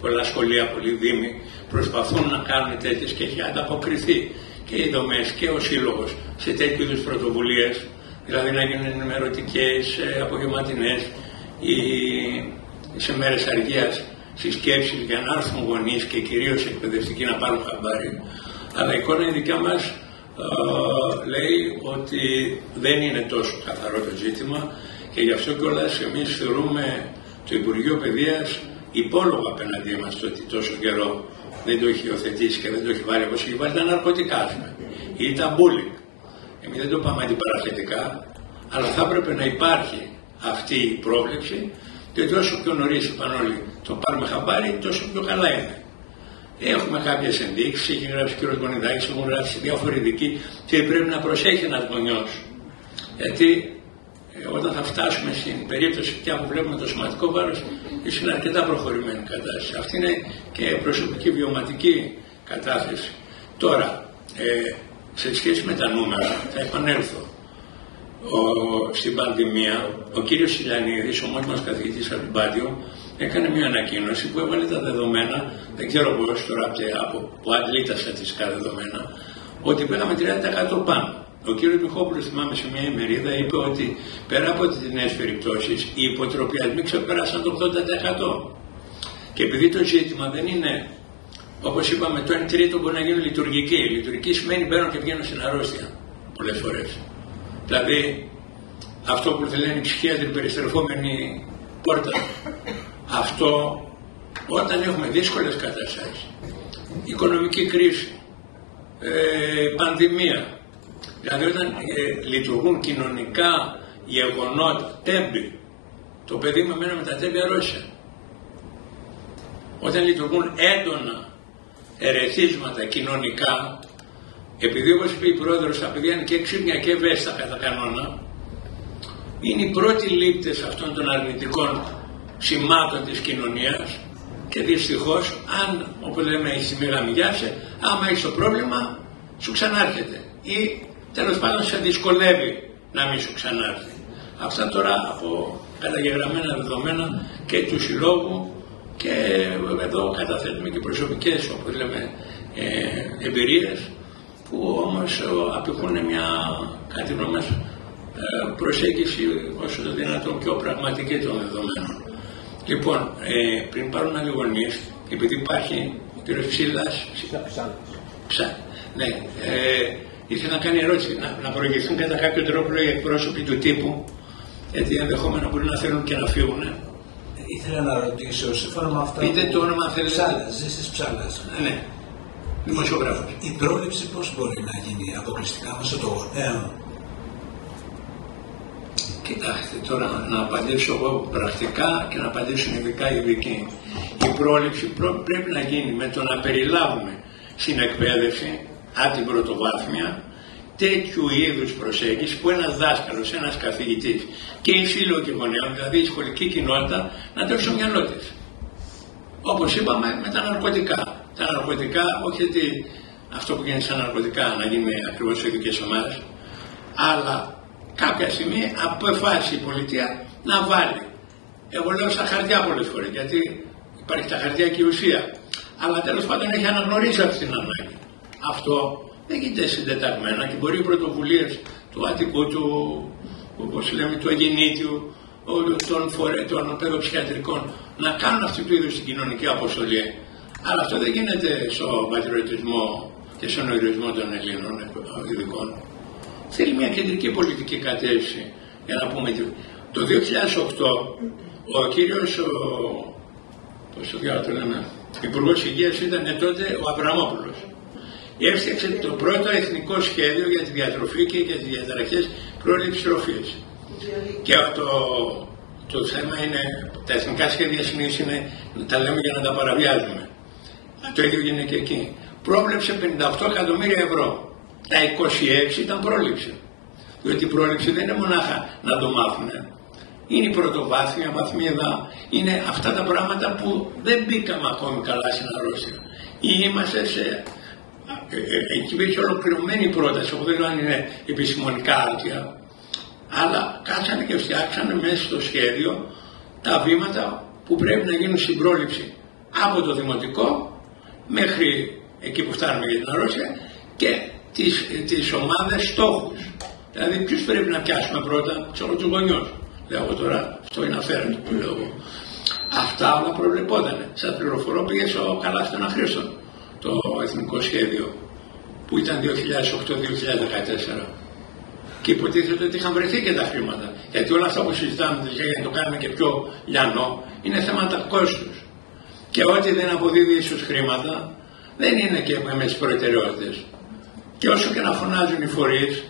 πολλά σχολεία, πολλοί δήμοι προσπαθούν να κάνουν τέτοιες και έχει ανταποκριθεί και οι δομές και ο σύλλογος σε τέτοιου είδους πρωτοβουλίες, δηλαδή να γίνουν ενημερωτικές, απογευματινές ή σε μέρες αργίας συσκέψεις για να έρθουν γονείς και κυρίως εκπαιδευτικοί να πάρουν χαμπάρι. Αλλά η εικόνα η δικιά μας λέει ότι δεν είναι τόσο καθαρό το ζήτημα και γι' αυτό κιόλας εμείς θεωρούμε το Υπουργείο Παιδείας υπόλογο απέναντί μας, το ότι τόσο καιρό δεν το έχει υιοθετήσει και δεν το έχει βάλει όπως έχει βάλει τα ναρκωτικά ή τα bullying. Εμείς δεν το πάμε αντιπαραθετικά, αλλά θα έπρεπε να υπάρχει αυτή η πρόβλεψη, διότι όσο πιο νωρίς είπαν όλοι το πάρουμε χαμπάρι, τόσο πιο καλά είναι. Έχουμε κάποιες ενδείξεις, έχει γράψει ο κ. Γονιδάκης, έχουν γράψει διάφοροι ειδικοί και πρέπει να προσέχει ένας γονιός. Γιατί όταν θα φτάσουμε στην περίπτωση πια που βλέπουμε το σωματικό βάρος, είναι αρκετά προχωρημένη κατάσταση. Αυτή είναι και προσωπική βιωματική κατάθεση. Τώρα, σε σχέση με τα νούμερα, θα επανέλθω. Στην πανδημία, ο κύριος Σιλιανίδης, ο μόνιμος καθηγητής από την Πάντιο, έκανε μια ανακοίνωση που έβαλε τα δεδομένα, δεν ξέρω πώς τώρα που αντλεί τα στατιστικά δεδομένα, ότι πήγαμε 30% πάνω. Ο κύριος Μιχόπουλος, θυμάμαι σε μια ημερίδα, είπε ότι πέρα από τις νέες περιπτώσεις, οι υποτροπιασμοί ξεπέρασαν το 80%. Και επειδή το ζήτημα δεν είναι, όπως είπαμε, το 1/3 μπορεί να γίνει λειτουργική. Λειτουργική σημαίνει μπαίνουν και βγαίνουν στην αρρώστια πολλές φορές. Δηλαδή, αυτό που λένε οι ψυχίατροι περιστρεφόμενη πόρτα, αυτό όταν έχουμε δύσκολες καταστάσεις, οικονομική κρίση, πανδημία, δηλαδή όταν λειτουργούν κοινωνικά γεγονότα, τέμπη, το παιδί με μένα με τα τέμπη αρρώστια. Όταν λειτουργούν έντονα ερεθίσματα κοινωνικά, επειδή όπως είπε η πρόεδρος, τα παιδιά είναι και έξυπνια και ευαίσθητα κατά κανόνα, είναι οι πρώτοι λήπτες αυτών των αρνητικών σημάτων της κοινωνίας και δυστυχώς, αν, όπως λέμε, η σημεία μοιάζει, άμα έχεις το πρόβλημα, σου ξανάρχεται ή τέλος πάντων σε δυσκολεύει να μην σου ξανάρθει. Αυτά τώρα από καταγεγραμμένα δεδομένα και του συλλόγου και εδώ καταθέτουμε και προσωπικές, όπως λέμε, εμπειρίες που όμως απηχούν μια κάτι μας προσέγγιση όσο το δυνατόν πιο πραγματική των δεδομένων. Λοιπόν, πριν πάρουν άλλοι γονείς, επειδή υπάρχει ο κ. Ψήλας, ναι, ήθελα να κάνει ερώτηση, να προηγηθούν κατά κάποιο τρόπο οι εκπρόσωποι του τύπου, γιατί ενδεχόμενα μπορεί να θέλουν και να φύγουν. Ήθελα να ρωτήσω, σύμφωνα με αυτά. Πείτε το όνομα, θέλετε. Ψάλας, Ζήσης Ψάλας. Ναι, δημοσιογράφος. Η πρόληψη πώς μπορεί να γίνει αποκλειστικά μέσω των γονέων? Κοιτάξτε, τώρα να απαντήσω εγώ πρακτικά και να απαντήσουν ειδικά οι ειδικοί. Η πρόληψη πρέπει να γίνει με το να περιλάβουμε στην εκπαίδευση, από την πρωτοβάθμια, τέτοιου είδους προσέγγιση που ένας δάσκαλος, ένας καθηγητής και οι σύλλογοι γονέων, δηλαδή η σχολική κοινότητα, να το έχει στο μυαλό της. Όπως είπαμε με τα ναρκωτικά. Τα ναρκωτικά, όχι ότι αυτό που γίνεται σαν ναρκωτικά να γίνει ακριβώς σε ειδικές ομάδες, αλλά κάποια στιγμή αποφάσισε η πολιτεία να βάλει. Εγώ λέω στα χαρτιά πολλές φορές, γιατί υπάρχει τα χαρτιά και η ουσία. Αλλά τέλος πάντων έχει αναγνωρίσει αυτή την ανάγκη. Αυτό δεν γίνεται συντεταγμένα και μπορεί οι πρωτοβουλίες του Αττικού, όπως λέμε, του Αγεννήτιου, των παιδοψυχιατρικών να κάνουν αυτού του είδους την κοινωνική αποστολή. Αλλά αυτό δεν γίνεται στο πατριωτισμό και στον ορισμό των Ελλήνων ειδικών. Θέλει μια κεντρική πολιτική κατεύθυνση. Για να πούμε, το 2008 ο κύριος, πώς το λέμε, Υπουργός Υγείας ήταν τότε ο Αβραμόπουλος. Έφτιαξε το πρώτο εθνικό σχέδιο για τη διατροφή και για τις διαταραχές πρόληψης τροφής. Και το θέμα είναι, τα εθνικά σχέδια συνήθως είναι, τα λέμε για να τα παραβιάζουμε. Το ίδιο γίνεται και εκεί. Πρόβλεψε 58 εκατομμύρια ευρώ. Τα 26 ήταν πρόληψη. Διότι η πρόληψη δεν είναι μονάχα να το μάθουν. Είναι η πρωτοβάθμια, βαθμίδα, είναι αυτά τα πράγματα που δεν μπήκαμε ακόμη καλά στην αρρώστια. Ή είμαστε σε... Εκεί υπήρχε ολοκληρωμένη πρόταση, που δεν λέω αν είναι επιστημονικά άρτια, αλλά κάτσανε και φτιάξανε μέσα στο σχέδιο τα βήματα που πρέπει να γίνουν στην πρόληψη από το δημοτικό μέχρι εκεί που φτάνουμε για την αρρώστια και τις ομάδες στόχους. Δηλαδή ποιους πρέπει να πιάσουμε πρώτα, ξέρω τους γονιούς. Λέω εγώ τώρα, αυτό είναι αφαίρετο που λέω εγώ. Αυτά όλα προβλεπότανε. Σας πληροφορώ, πήγε στο Καλάθι των Αχρήστων το εθνικό σχέδιο που ήταν 2008-2014 και υποτίθεται ότι είχαν βρεθεί και τα χρήματα, γιατί όλα αυτά που συζητάμε για να το κάνουμε και πιο λιανό είναι θέματα κόστους και ό,τι δεν αποδίδει ίσως χρήματα δεν είναι και με τις προτεραιότητες. Και όσο και να φωνάζουν οι φορείς,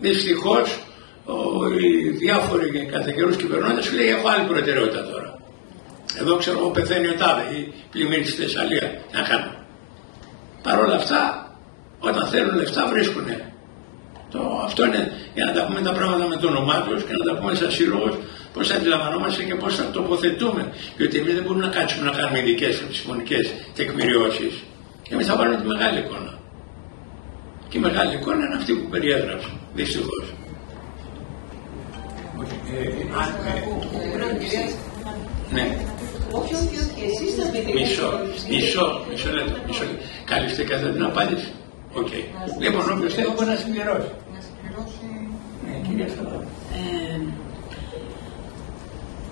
δυστυχώς οι διάφοροι κατά καιρούς κυβερνώντες σου λέει έχω άλλη προτεραιότητα τώρα. Εδώ ξέρω εγώ πεθαίνει ο τάδε ή πλημμύρη στη Θεσσαλία. Να κάνω. Παρ' όλα αυτά, όταν θέλουν λεφτά βρίσκουνε. Αυτό είναι για να τα πούμε τα πράγματα με το όνομά τους και να τα πούμε σαν σύλλογος πώς θα αντιλαμβανόμαστε και πώς θα τοποθετούμε. Διότι εμείς δεν μπορούμε να κάτσουμε να κάνουμε ειδικές επιστημονικές τεκμηριώσεις. Εμείς θα βάλουμε τη μεγάλη εικόνα. Και η μεγάλη εικόνα είναι αυτή που περιέγραψα. Δυστυχώς. Ναι. Όχι, εσείς θα πείτε. Μισό λεπτό. Καλυφθήκατε την απάντηση. Οκ. Λοιπόν, όποιος θέλει μπορεί να συμπληρώσει. Ναι, κυρία Σαββά.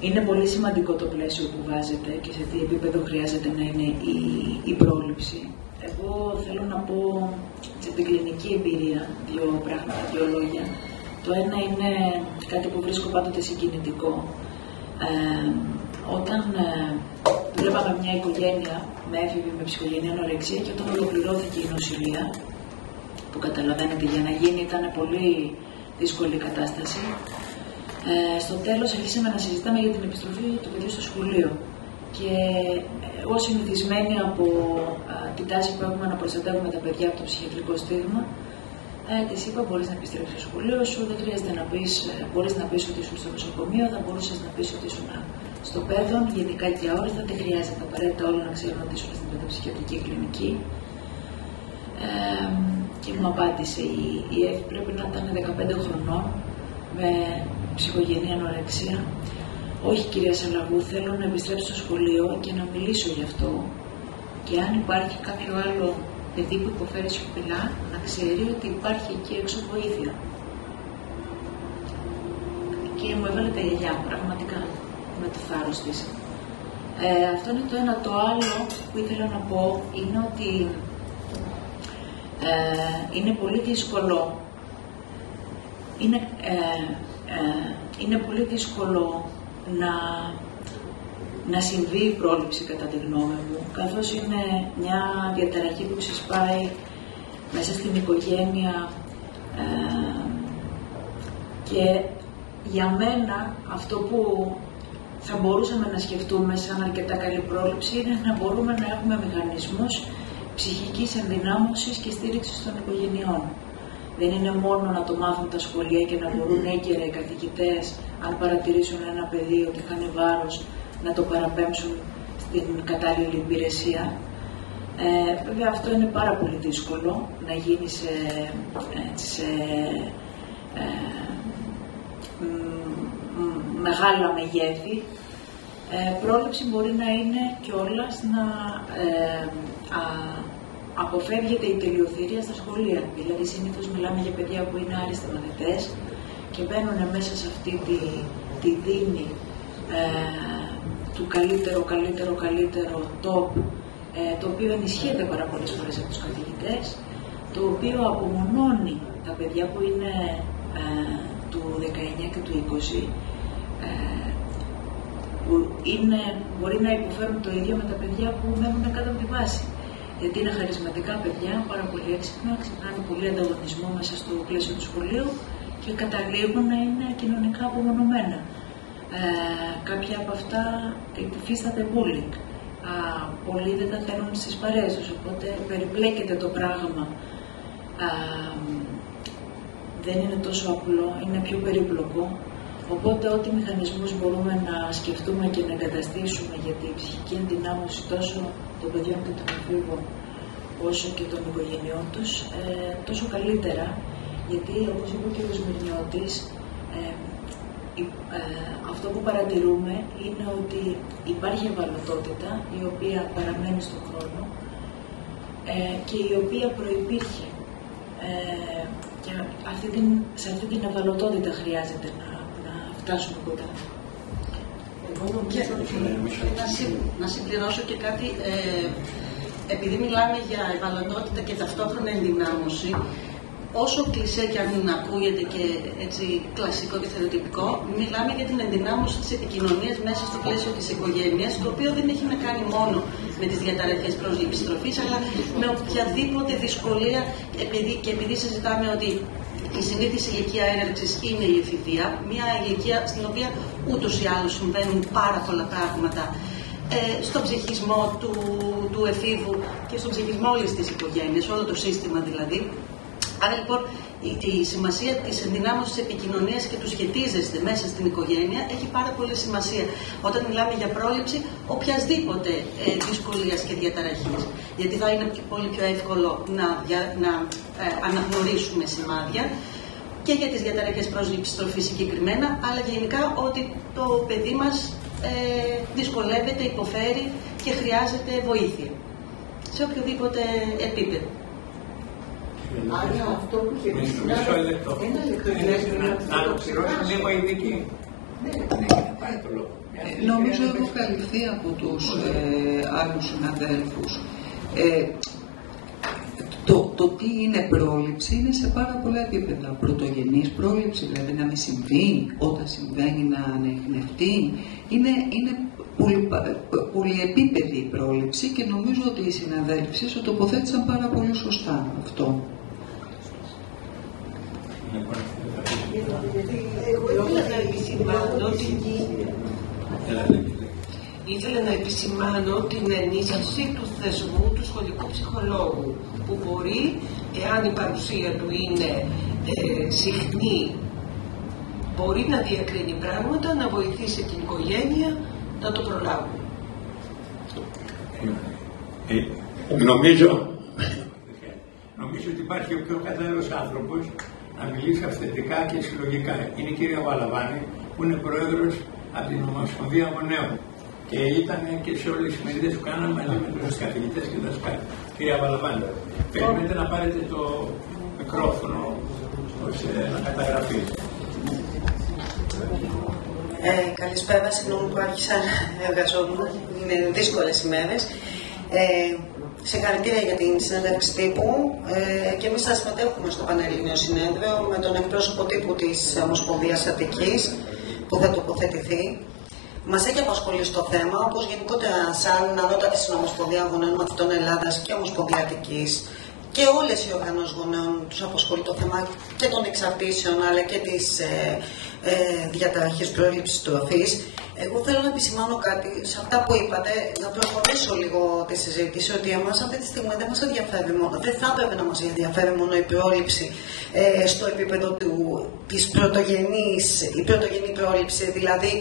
Είναι πολύ σημαντικό το πλαίσιο που βάζετε και σε τι επίπεδο χρειάζεται να είναι η πρόληψη. Εγώ θέλω να πω σε την κλινική εμπειρία δύο πράγματα, δύο λόγια. Το ένα είναι κάτι που βρίσκω πάντοτε συγκινητικό. Όταν βλέπαμε μια οικογένεια με έφηβη, με ψυχογενή ανορεξία και όταν ολοκληρώθηκε η νοσηλεία, που καταλαβαίνετε για να γίνει ήταν πολύ δύσκολη η κατάσταση, στο τέλος αρχίσαμε να συζητάμε για την επιστροφή του παιδιού στο σχολείο. Και εγώ συνηθισμένη από την τάση που έχουμε να προστατεύουμε τα παιδιά από το ψυχιατρικό στίγμα, της είπα: μπορείς να επιστρέψεις στο σχολείο σου, δεν χρειάζεται να πεις, μπορείς να πεις ότι ήσουν στο νοσοκομείο, θα μπορούσες να πεις ότι ήσουν στο παιδόν, γενικά και αόριστα, δεν χρειάζεται απαραίτητα όλοι να ξέρουν ότι ήσουν στην παιδοψυχιατρική κλινική. Και μου απάντησε: η Εύη πρέπει να ήταν 15 χρονών με ψυχογενή ανορεξία. Όχι, κυρία Σαλαβού, θέλω να επιστρέψω στο σχολείο και να μιλήσω γι' αυτό. Και αν υπάρχει κάποιο άλλο παιδί που υποφέρει σιωπηλά, να ξέρει ότι υπάρχει εκεί έξω βοήθεια. Και μου έβαλε τα γυαλιά, πραγματικά, με το θάρρος της. Αυτό είναι το ένα. Το άλλο που ήθελα να πω είναι ότι είναι πολύ δύσκολο. Είναι πολύ δύσκολο να να συμβεί η πρόληψη κατά τη γνώμη μου, καθώς είναι μια διαταραχή που ξεσπάει μέσα στην οικογένεια και για μένα αυτό που θα μπορούσαμε να σκεφτούμε σαν αρκετά καλή πρόληψη είναι να μπορούμε να έχουμε μηχανισμούς ψυχικής ενδυνάμωσης και στήριξης των οικογενειών. Δεν είναι μόνο να το μάθουν τα σχολεία και να μπορούν έγκαιρα οι καθηγητές, αν παρατηρήσουν ένα παιδί ότι χάνει βάρος, να το παραπέμψουν στην κατάλληλη υπηρεσία. Βέβαια αυτό είναι πάρα πολύ δύσκολο να γίνει σε μεγάλα μεγέθη. Πρόληψη μπορεί να είναι κιόλας να αποφεύγεται η τελειοθυρία στα σχολεία. Δηλαδή συνήθως μιλάμε για παιδιά που είναι άριστοι μαθητές και μπαίνουν μέσα σε αυτή τη δίνη του καλύτερο top, το οποίο ενισχύεται πάρα πολλές φορές από τους καθηγητές, το οποίο απομονώνει τα παιδιά που είναι του 19 και του 20, που μπορεί να υποφέρουν το ίδιο με τα παιδιά που μένουν κάτω από τη βάση. Γιατί είναι χαρισματικά παιδιά, πάρα πολύ έξυπνα, ξεχνάνε πολύ ανταγωνισμό μέσα στο πλαίσιο του σχολείου και καταλήγουν να είναι κοινωνικά απομονωμένα. Κάποια από αυτά υφίσταται bullying. Πολλοί δεν τα θέλουν στις παρέες τους, οπότε περιπλέκεται το πράγμα. Δεν είναι τόσο απλό, είναι πιο περίπλοκο. Οπότε ό,τι μηχανισμούς μπορούμε να σκεφτούμε και να εγκαταστήσουμε για την ψυχική ενδυνάμωση τόσο των παιδιών και των εφήβων όσο και των οικογενειών τους, τόσο καλύτερα. Γιατί, όπως είπε ο κ. Σμυρνιώτης, αυτό που παρατηρούμε είναι ότι υπάρχει ευαλωτότητα η οποία παραμένει στον χρόνο και η οποία προϋπήρχε. Και σε αυτή την ευαλωτότητα χρειάζεται να φτάσουμε κοντά. Να συμπληρώσω και κάτι, επειδή μιλάμε για ευαλωτότητα και ταυτόχρονα ενδυνάμωση, όσο κλισέ και αν ακούγεται και έτσι κλασικό και στερεοτυπικό, μιλάμε για την ενδυνάμωση της επικοινωνίας μέσα στο πλαίσιο της οικογένειας, το οποίο δεν έχει να κάνει μόνο με τις διαταραχές πρόσληψης τροφής, αλλά με οποιαδήποτε δυσκολία, και επειδή συζητάμε ότι η συνήθις ηλικία έναρξης είναι η εφηβεία, μια ηλικία στην οποία ούτως ή άλλως συμβαίνουν πάρα πολλά πράγματα στον ψυχισμό του εφήβου και στον ψυχισμό όλης της οικογένειας, όλο το σύστημα δηλαδή. Άρα λοιπόν η σημασία της ενδυνάμωσης της επικοινωνίας και του σχετίζεστε μέσα στην οικογένεια έχει πάρα πολύ σημασία όταν μιλάμε για πρόληψη οποιασδήποτε δυσκολίας και διαταραχής. Γιατί θα είναι πολύ πιο εύκολο να αναγνωρίσουμε σημάδια και για τις διαταραχές πρόσληψης τροφής συγκεκριμένα, αλλά γενικά ότι το παιδί μας δυσκολεύεται, υποφέρει και χρειάζεται βοήθεια σε οποιοδήποτε επίπεδο. Άρα αυτό που είχε πει στην άλλη, ένα λεπτό, να το πληρώσουν λίγο ειδικοί. Νομίζω έχω καλυφθεί από τους άλλους συναδέλφους. Το τι είναι πρόληψη είναι σε πάρα πολλά επίπεδα. Πρωτογενής πρόληψη, δηλαδή να μην συμβεί, όταν συμβαίνει να ανεχνευτεί. Είναι πολυεπίπεδη η πρόληψη και νομίζω ότι οι συναδέλφοι το τοποθέτησαν πάρα πολύ σωστά αυτό. Ήθελα να επισημάνω την ενίσχυση του θεσμού του σχολικού ψυχολόγου, που μπορεί, εάν η παρουσία του είναι συχνή, μπορεί να διακρίνει πράγματα, να βοηθήσει την οικογένεια να το προλάβουν. Νομίζω ότι υπάρχει ο πιο κατάλληλος άνθρωπος να μιλήσει αυθεντικά και συλλογικά. Είναι η κυρία Βαλαβάνη, που είναι πρόεδρος από την Ομοσπονδία Γονέων και ήταν και σε όλες τις μερίδες που κάναμε μαζί με τους καθηγητές και δασκάλους. Κυρία Βαλαβάνη, περιμένετε να πάρετε το μικρόφωνο ώστε να καταγραφείτε. Καλησπέρα, συγγνώμη που άρχισα να εργαζόμουν με δύσκολες ημέρες. Συγχαρητήρια για την συνέντευξη τύπου και εμείς θα συμμετέχουμε στο Πανελλήνιο Συνέδριο με τον εκπρόσωπο τύπου της Ομοσπονδίας Αττικής που θα τοποθετηθεί. Μας έχει απασχολήσει το θέμα, όπως γενικότερα σαν ανώτατη συνομοσπονδία γονέων μαθητών Ελλάδας και ομοσπονδιατικής και όλες οι οργανώσεις γονέων τους απασχολεί το θέμα και των εξαρτήσεων αλλά και της διαταραχής πρόληψης τροφής. Εγώ θέλω να επισημάνω κάτι σε αυτά που είπατε, να προχωρήσω λίγο τη συζήτηση, ότι εμάς αυτή τη στιγμή δεν μας ενδιαφέρει μόνο, δεν θα έπρεπε να μας ενδιαφέρει μόνο η πρόληψη στο επίπεδο της η πρωτογενή πρόληψη, δηλαδή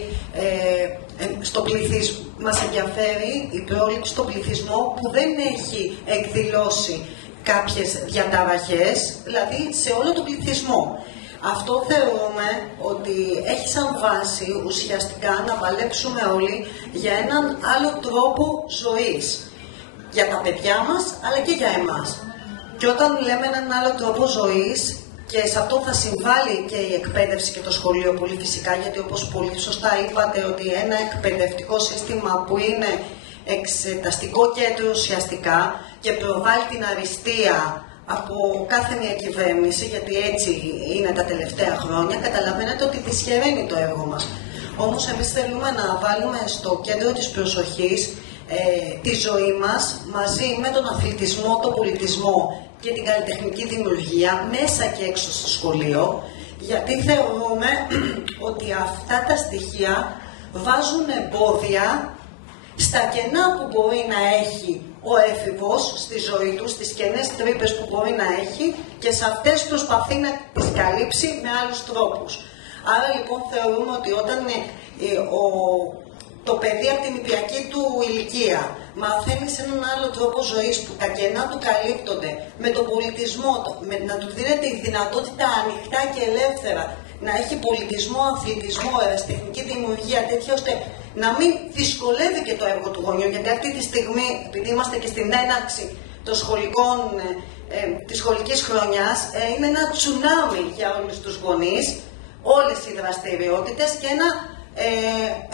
στο πληθυσμό. Μας ενδιαφέρει η πρόληψη στον πληθυσμό που δεν έχει εκδηλώσει κάποιες διαταραχές, δηλαδή σε όλο τον πληθυσμό. Αυτό θεωρούμε ότι έχει σαν βάση ουσιαστικά να παλέψουμε όλοι για έναν άλλο τρόπο ζωής. Για τα παιδιά μας, αλλά και για εμάς. Και όταν λέμε έναν άλλο τρόπο ζωής, και σε αυτό θα συμβάλλει και η εκπαίδευση και το σχολείο πολύ φυσικά, γιατί όπως πολύ σωστά είπατε ότι ένα εκπαιδευτικό σύστημα που είναι εξεταστικό κέντρο ουσιαστικά και προβάλλει την αριστεία από κάθε μια κυβέρνηση, γιατί έτσι είναι τα τελευταία χρόνια, καταλαβαίνετε ότι δυσχεραίνει το έργο μας. Όμως εμείς θέλουμε να βάλουμε στο κέντρο της προσοχής τη ζωή μας μαζί με τον αθλητισμό, τον πολιτισμό και την καλλιτεχνική δημιουργία μέσα και έξω στο σχολείο, γιατί θεωρούμε ότι αυτά τα στοιχεία βάζουν εμπόδια στα κενά που μπορεί να έχει ο έφηβος στη ζωή του, στις κενές τρύπες που μπορεί να έχει, και σε αυτές προσπαθεί να τις καλύψει με άλλους τρόπους. Άρα λοιπόν θεωρούμε ότι όταν το παιδί από την νηπιακή του ηλικία μαθαίνει σε έναν άλλο τρόπο ζωής που τα κενά του καλύπτονται με τον πολιτισμό, να του δίνεται η δυνατότητα ανοιχτά και ελεύθερα να έχει πολιτισμό, αθλητισμό, ερασιτεχνική δημιουργία, τέτοια ώστε να μην δυσκολεύει και το έργο του γονιού, γιατί αυτή τη στιγμή, επειδή είμαστε και στην έναρξη των της σχολικής χρονιάς, είναι ένα τσουνάμι για όλους τους γονείς, όλες οι δραστηριότητες και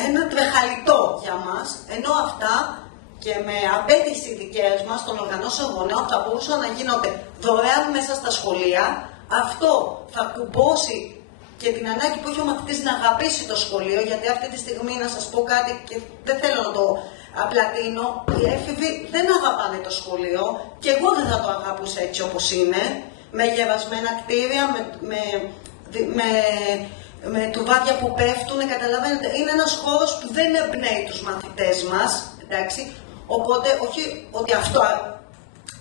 ένα τρεχαλιτό για μας, ενώ αυτά και με απέτηση δικές μας των οργανώσεων γονέων θα μπορούσαν να γίνονται δωρεάν μέσα στα σχολεία. Αυτό θα κουμπώσει και την ανάγκη που έχει ο μαθητής να αγαπήσει το σχολείο, γιατί αυτή τη στιγμή να σας πω κάτι και δεν θέλω να το απλατείνω, οι έφηβοι δεν αγαπάνε το σχολείο και εγώ δεν θα το αγαπούσα έτσι όπως είναι, με γερασμένα κτίρια, με τουβάδια που πέφτουν, καταλαβαίνετε, είναι ένας χώρος που δεν εμπνέει τους μαθητές μας, εντάξει, οπότε όχι ότι αυτό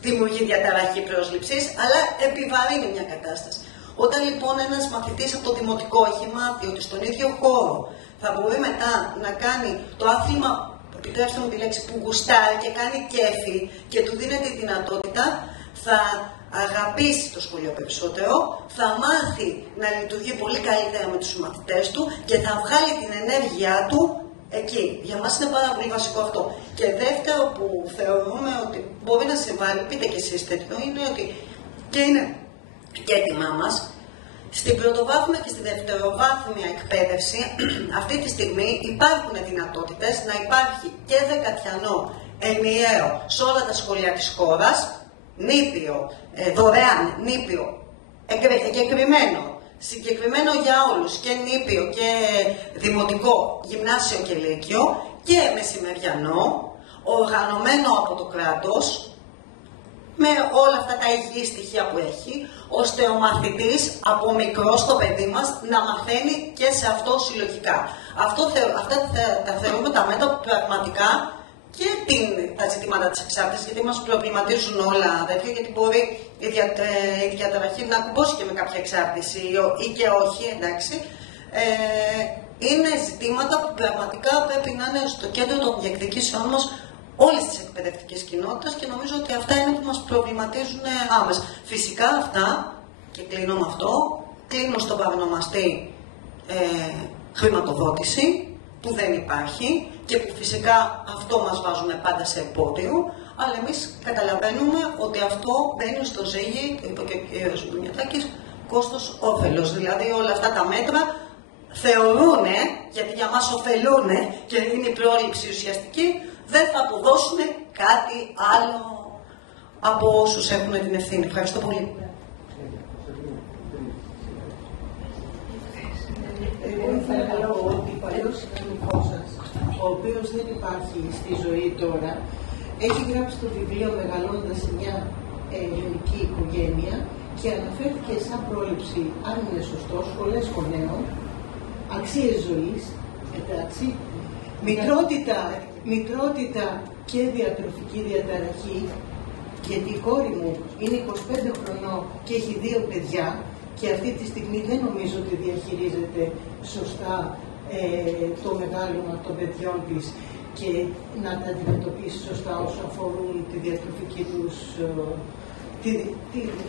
δημιουργεί διαταραχή πρόσληψης, αλλά επιβαρύνει μια κατάσταση. Όταν λοιπόν ένας μαθητής από το δημοτικό έχει μάθει ότι στον ίδιο χώρο θα μπορεί μετά να κάνει το άθλημα, επιτρέψτε μου τη λέξη, που γουστάρει και κάνει κέφι και του δίνεται η δυνατότητα, θα αγαπήσει το σχολείο περισσότερο, θα μάθει να λειτουργεί πολύ καλύτερα με τους μαθητές του και θα βγάλει την ενέργειά του εκεί. Για μας είναι πάρα πολύ βασικό αυτό. Και δεύτερο που θεωρούμε ότι μπορεί να συμβάλλει, πείτε και εσείς τέτοιο, είναι ότι και είναι και έτοιμά μας, στην πρωτοβάθμια και στη δευτεροβάθμια εκπαίδευση αυτή τη στιγμή υπάρχουν δυνατότητες να υπάρχει και δεκατιανό ενιαίο σε όλα τα σχολεία της χώρας, νήπιο, δωρεάν νήπιο, συγκεκριμένο για όλους, και νήπιο και δημοτικό, γυμνάσιο και λύκειο, και μεσημεριανό, οργανωμένο από το κράτος, με όλα αυτά τα υγιή στοιχεία που έχει, ώστε ο μαθητής από μικρό στο παιδί μας να μαθαίνει και σε αυτό συλλογικά. Αυτά τα θεωρούμε τα μέτρα που πραγματικά και τα ζητήματα της εξάρτησης, γιατί μας προβληματίζουν όλα τέτοια, γιατί μπορεί η διαταραχή να κουμπώσει και με κάποια εξάρτηση ή και όχι, εντάξει. Είναι ζητήματα που πραγματικά πρέπει να είναι στο κέντρο των διεκδικήσεών μας όλες τις εκπαιδευτικές κοινότητες, και νομίζω ότι αυτά είναι που μας προβληματίζουν άμεσα. Φυσικά αυτά, και κλείνω με αυτό, κλείνω στον παρονομαστή χρηματοδότηση, που δεν υπάρχει και που φυσικά αυτό μας βάζουν πάντα σε εμπόδιο, αλλά εμείς καταλαβαίνουμε ότι αυτό μπαίνει στο ζύγι, το είπε και ο κ. Μπουνιατάκης, κόστος-όφελος. Δηλαδή όλα αυτά τα μέτρα θεωρούν, γιατί για μας ωφελούν και είναι η πρόληψη ουσιαστική, δεν θα αποδώσουν κάτι άλλο από όσους έχουν την ευθύνη. Ευχαριστώ πολύ. Εγώ ήθελα να πω ότι παλιός κανονικός σας ο οποίος δεν υπάρχει στη ζωή τώρα, έχει γράψει το βιβλίο «Μεγαλώνοντας σε μια ελληνική οικογένεια» και αναφέρθηκε σαν πρόληψη, αν είναι σωστός, σχολές γονέων, αξίες ζωής, εντάξει, μητρότητα και διατροφική διαταραχή, γιατί η κόρη μου είναι 25 χρονών και έχει 2 παιδιά και αυτή τη στιγμή δεν νομίζω ότι διαχειρίζεται σωστά το μεγάλωμα των παιδιών της και να τα αντιμετωπίσει σωστά όσο αφορούν τη διατροφική τους,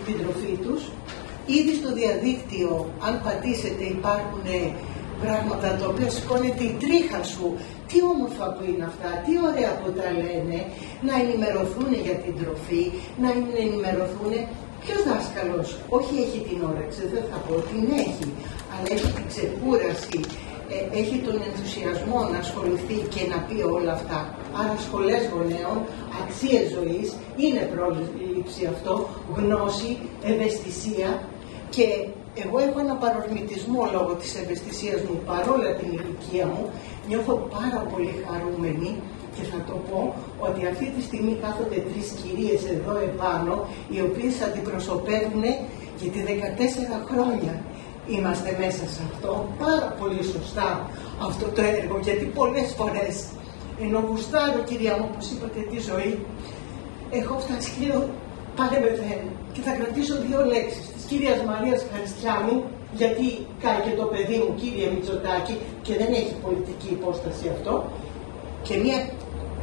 την τροφή τους. Ήδη στο διαδίκτυο, αν πατήσετε, υπάρχουν πράγματα τα οποία σηκώνεται η τρίχα σου. Τι όμορφα που είναι αυτά, τι ωραία που τα λένε, να ενημερωθούν για την τροφή, να ενημερωθούν. Ποιος δάσκαλος, όχι έχει την όρεξη, δεν θα πω, την έχει, αλλά έχει την ξεκούραση, έχει τον ενθουσιασμό να ασχοληθεί και να πει όλα αυτά. Άρα σχολές γονέων, αξίες ζωής, είναι πρόληψη αυτό, γνώση, ευαισθησία και εγώ έχω ένα παρορμητισμό λόγω της ευαισθησίας μου, παρόλα την ηλικία μου, νιώθω πάρα πολύ χαρούμενη και θα το πω ότι αυτή τη στιγμή κάθονται 3 κυρίες εδώ επάνω, οι οποίες αντιπροσωπεύουν για τη 14 χρόνια. Είμαστε μέσα σε αυτό, πάρα πολύ σωστά αυτό το έργο, γιατί πολλές φορές, ενώ γουστάρω, κυρία μου, όπως είπατε, τη ζωή, έχω φτάσει και λέω, πάρε με φέρνει. Και θα κρατήσω 2 λέξεις της κυρίας Μαρίας Χαριστιάνου, γιατί κάνει και το παιδί μου, κύριε Μητσοτάκη, και δεν έχει πολιτική υπόσταση αυτό, και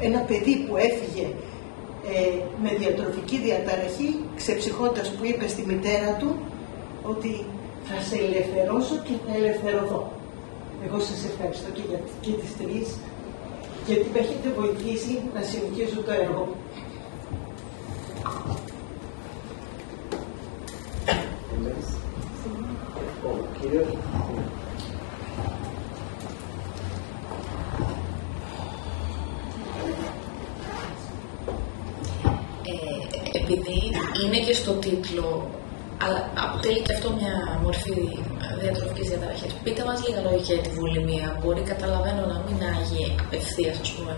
ένα παιδί που έφυγε με διατροφική διαταραχή, ξεψυχώντας, που είπε στη μητέρα του ότι θα σε ελευθερώσω και θα ελευθερωθώ. Εγώ σας ευχαριστώ και τις 3, γιατί με έχετε βοηθήσει να συνεχίσω το έργο. Επειδή είναι και στο τίτλο, αλλά αποτελεί και αυτό μια μορφή διατροφικής διαταραχής. Πείτε μας λίγα λόγια για τη βουλημία. Μπορεί, καταλαβαίνω, να μην άγει απευθείας, ας πούμε,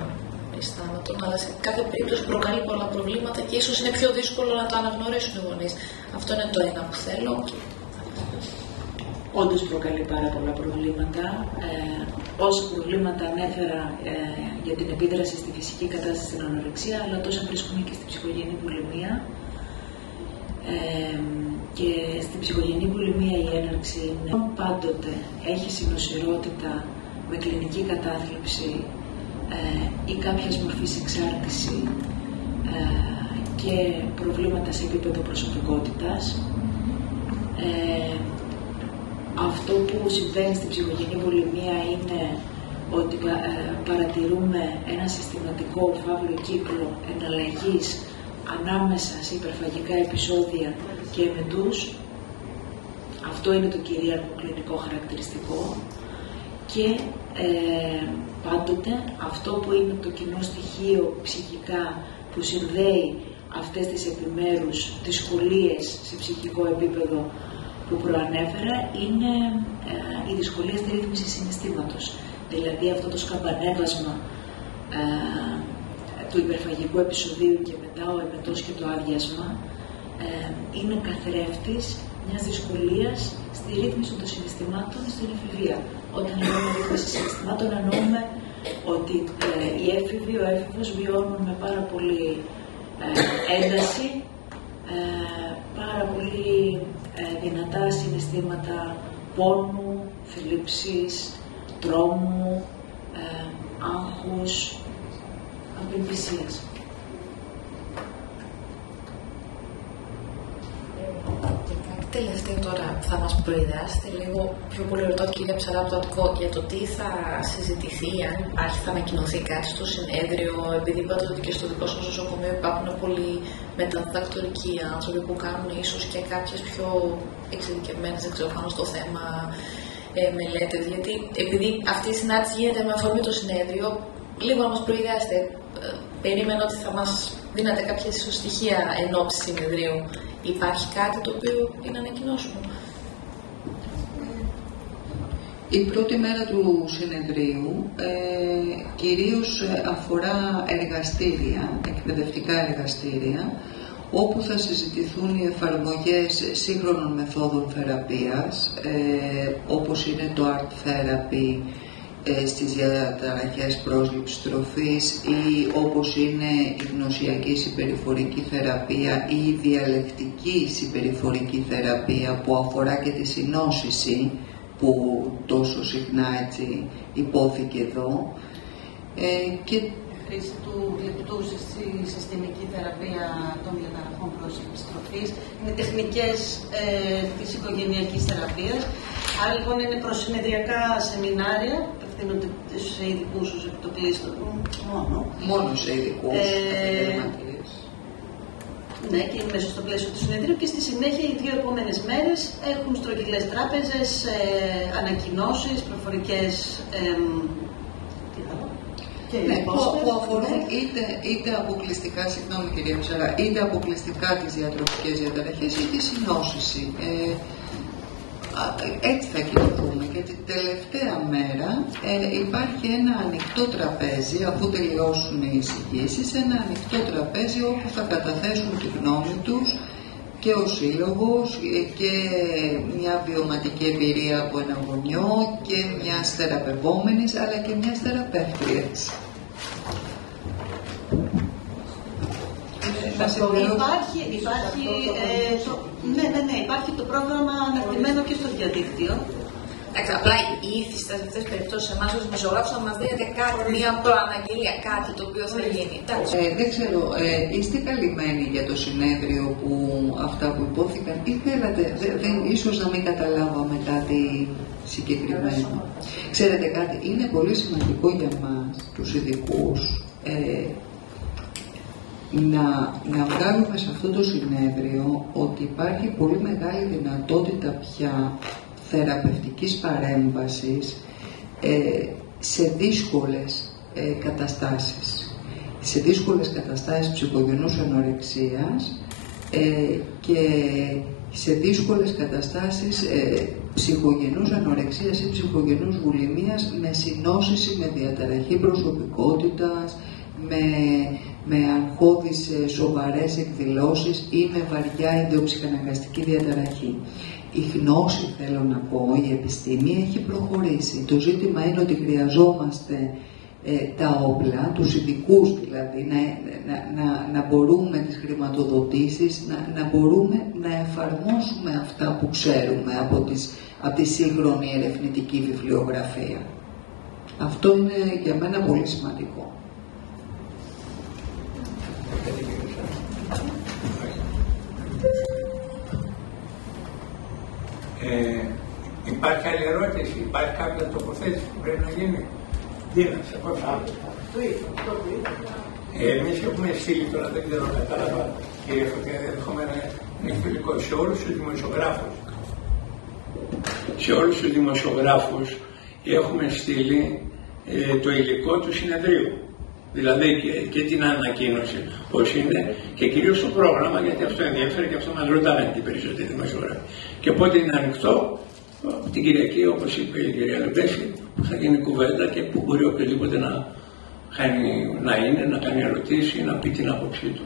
αισθάνατον, αλλά σε κάθε περίπτωση προκαλεί πολλά προβλήματα και ίσως είναι πιο δύσκολο να το αναγνωρίσουν οι γονείς. Αυτό είναι το ένα που θέλω. Όντως προκαλεί πάρα πολλά προβλήματα. Όσα προβλήματα ανέφερα για την επίδραση στη φυσική κατάσταση στην ανορεξία, αλλά τόσα βρίσκουμε και στη ψυχογενή βουλημία. Και στην ψυχογενή βουλημία η έναρξη είναι πάντοτε έχει συνοσηρότητα με κλινική κατάθλιψη ή κάποιας μορφής εξάρτηση και προβλήματα σε επίπεδο προσωπικότητας. Αυτό που συμβαίνει στην ψυχογενή βουλημία είναι ότι παρατηρούμε ένα συστηματικό φαύλο κύκλο εναλλαγής ανάμεσα σε υπερφαγικά επεισόδια και εμετούς. Αυτό είναι το κυρίαρχο κλινικό χαρακτηριστικό και πάντοτε αυτό που είναι το κοινό στοιχείο ψυχικά που συνδέει αυτές τις επιμέρους δυσκολίες σε ψυχικό επίπεδο που προανέφερα είναι η δυσκολία στη ρύθμιση συναισθήματος. Δηλαδή αυτό το σκαμπανέβασμα του υπερφαγικού επεισοδίου και μετά ο εμετός και το άδειασμα είναι καθρέφτης μιας δυσκολίας στη ρύθμιση των συναισθημάτων στην εφηβεία. Όταν λέμε ρύθμιση συναισθημάτων εννοούμε ότι οι έφηβοι, ο έφηβος βιώνουν με πάρα πολύ ένταση, πάρα πολύ δυνατά συναισθήματα πόνου, θλίψης, τρόμου, άγχους, απελπισίας. Και κάτι τελευταίο τώρα, θα μας προειδεάσετε λίγο πιο πολύ, ρωτώ την κυρία Ψαράπτου για το τι θα συζητηθεί, αν υπάρχει, θα ανακοινωθεί κάτι στο συνέδριο, επειδή είπατε ότι και στο δικό σας νοσοκομείο υπάρχουν πολλοί μεταδιδακτορικοί άνθρωποι που κάνουν ίσως και κάποιες πιο εξειδικευμένες, δεν ξέρω, πάνω στο θέμα μελέτες, γιατί επειδή αυτή η συνάντηση γίνεται με αφορμή το συνέδριο, λίγο να μας προειδεάσετε. Περίμενα ότι θα μας δίνατε κάποια στοιχεία εν ώψη συνεδρίου. Υπάρχει κάτι το οποίο είναι να ανακοινώσουμε? Η πρώτη μέρα του συνεδρίου κυρίως αφορά εργαστήρια, εκπαιδευτικά εργαστήρια, όπου θα συζητηθούν οι εφαρμογές σύγχρονων μεθόδων θεραπείας, όπως είναι το Art Therapy στις διαταραχές πρόσληψης τροφής, ή όπως είναι η γνωσιακή συμπεριφορική θεραπεία ή η διαλεκτική συμπεριφορική θεραπεία, που αφορά και τη συνόσηση, που τόσο συχνά έτσι υπόθηκε εδώ, και χρήση του γλυπτού στη συστημική θεραπεία των διαταραχών πρόσληψης τροφής, είναι τεχνικές της οικογενειακής θεραπείας. Άρα λοιπόν είναι προσυνεδριακά σεμινάρια, απευθύνονται σε ειδικούς ως εκτοπλίστων μόνο σε ειδικούς επαγγελματίες. Ναι, και μέσα στο πλαίσιο του συνεδρίου, και στη συνέχεια οι 2 επόμενες μέρες έχουν στρογγυλές τράπεζες, ανακοινώσεις, προφορικές ναι, που αφορούν είτε αποκλειστικά, συγγνώμη κυρία Ψαρά, είτε αποκλειστικά τις διατροφικές διαταραχές ή τη συνόσηση. Έτσι θα κινηθούμε, και την τελευταία μέρα υπάρχει ένα ανοιχτό τραπέζι, αφού τελειώσουν οι εισηγήσεις, ένα ανοιχτό τραπέζι όπου θα καταθέσουν τη γνώμη τους και ο σύλλογος και μια βιωματική εμπειρία από ένα γονιό και μιας θεραπευόμενης, αλλά και μιας θεραπεύτριας. Υπάρχει το πρόγραμμα αναρτημένο και στο διαδίκτυο. Εντάξει, απλά η ήθιση σε αυτές τις περιπτώσεις, εμάς ως δημοσιογράφους, να μας δίνετε κάτι, μια προαναγγελία, κάτι το οποίο θα γίνει. Δεν ξέρω, είστε καλυμμένοι για το συνέδριο που αυτά που υπόθηκαν, ή θέλατε, ίσως να μην καταλάβαμε κάτι συγκεκριμένο. Ξέρετε κάτι, είναι πολύ σημαντικό για μας, τους ειδικούς, να βγάλουμε σε αυτό το συνέδριο ότι υπάρχει πολύ μεγάλη δυνατότητα πια θεραπευτικής παρέμβασης σε δύσκολες καταστάσεις. Σε δύσκολες καταστάσεις ψυχογενούς ανορεξίας και σε δύσκολες καταστάσεις ψυχογενούς ανορεξίας ή ψυχογενούς βουλημίας με συνόσηση, με διαταραχή προσωπικότητας, με αγχώδεις σοβαρές εκδηλώσεις ή με βαριά ιδιοψυχαναγκαστική διαταραχή. Η γνώση, θέλω να πω, η επιστήμη έχει προχωρήσει. Το ζήτημα είναι ότι χρειαζόμαστε τα όπλα, τους ειδικούς δηλαδή, να μπορούμε τις χρηματοδοτήσεις, να μπορούμε να εφαρμόσουμε αυτά που ξέρουμε από τη σύγχρονη ερευνητική βιβλιογραφία. Αυτό είναι για μένα πολύ σημαντικό. Υπάρχει άλλη ερώτηση, υπάρχει κάποια τοποθέτηση που πρέπει να γίνει? Δίνα, σε κόψω. Εμείς έχουμε στείλει, τώρα δεν ξέρω, κατάλαβα, κύριε Φωτιά, ενδεχόμενα είναι φιλικό σε όλους τους δημοσιογράφους. Σε όλους τους δημοσιογράφους έχουμε στείλει το υλικό του συνεδρίου. Δηλαδή και την ανακοίνωση, πώς είναι, και κυρίως το πρόγραμμα, γιατί αυτό ενδιαφέρει και αυτό μας ρωτάνε την περισσότερη δημοσιογράφη. Και πότε είναι ανοιχτό, την Κυριακή, όπως είπε η κυρία Λεμπέση, που θα γίνει κουβέντα και που μπορεί οποιοδήποτε να είναι, να κάνει ερωτήσεις ή να πει την άποψή του.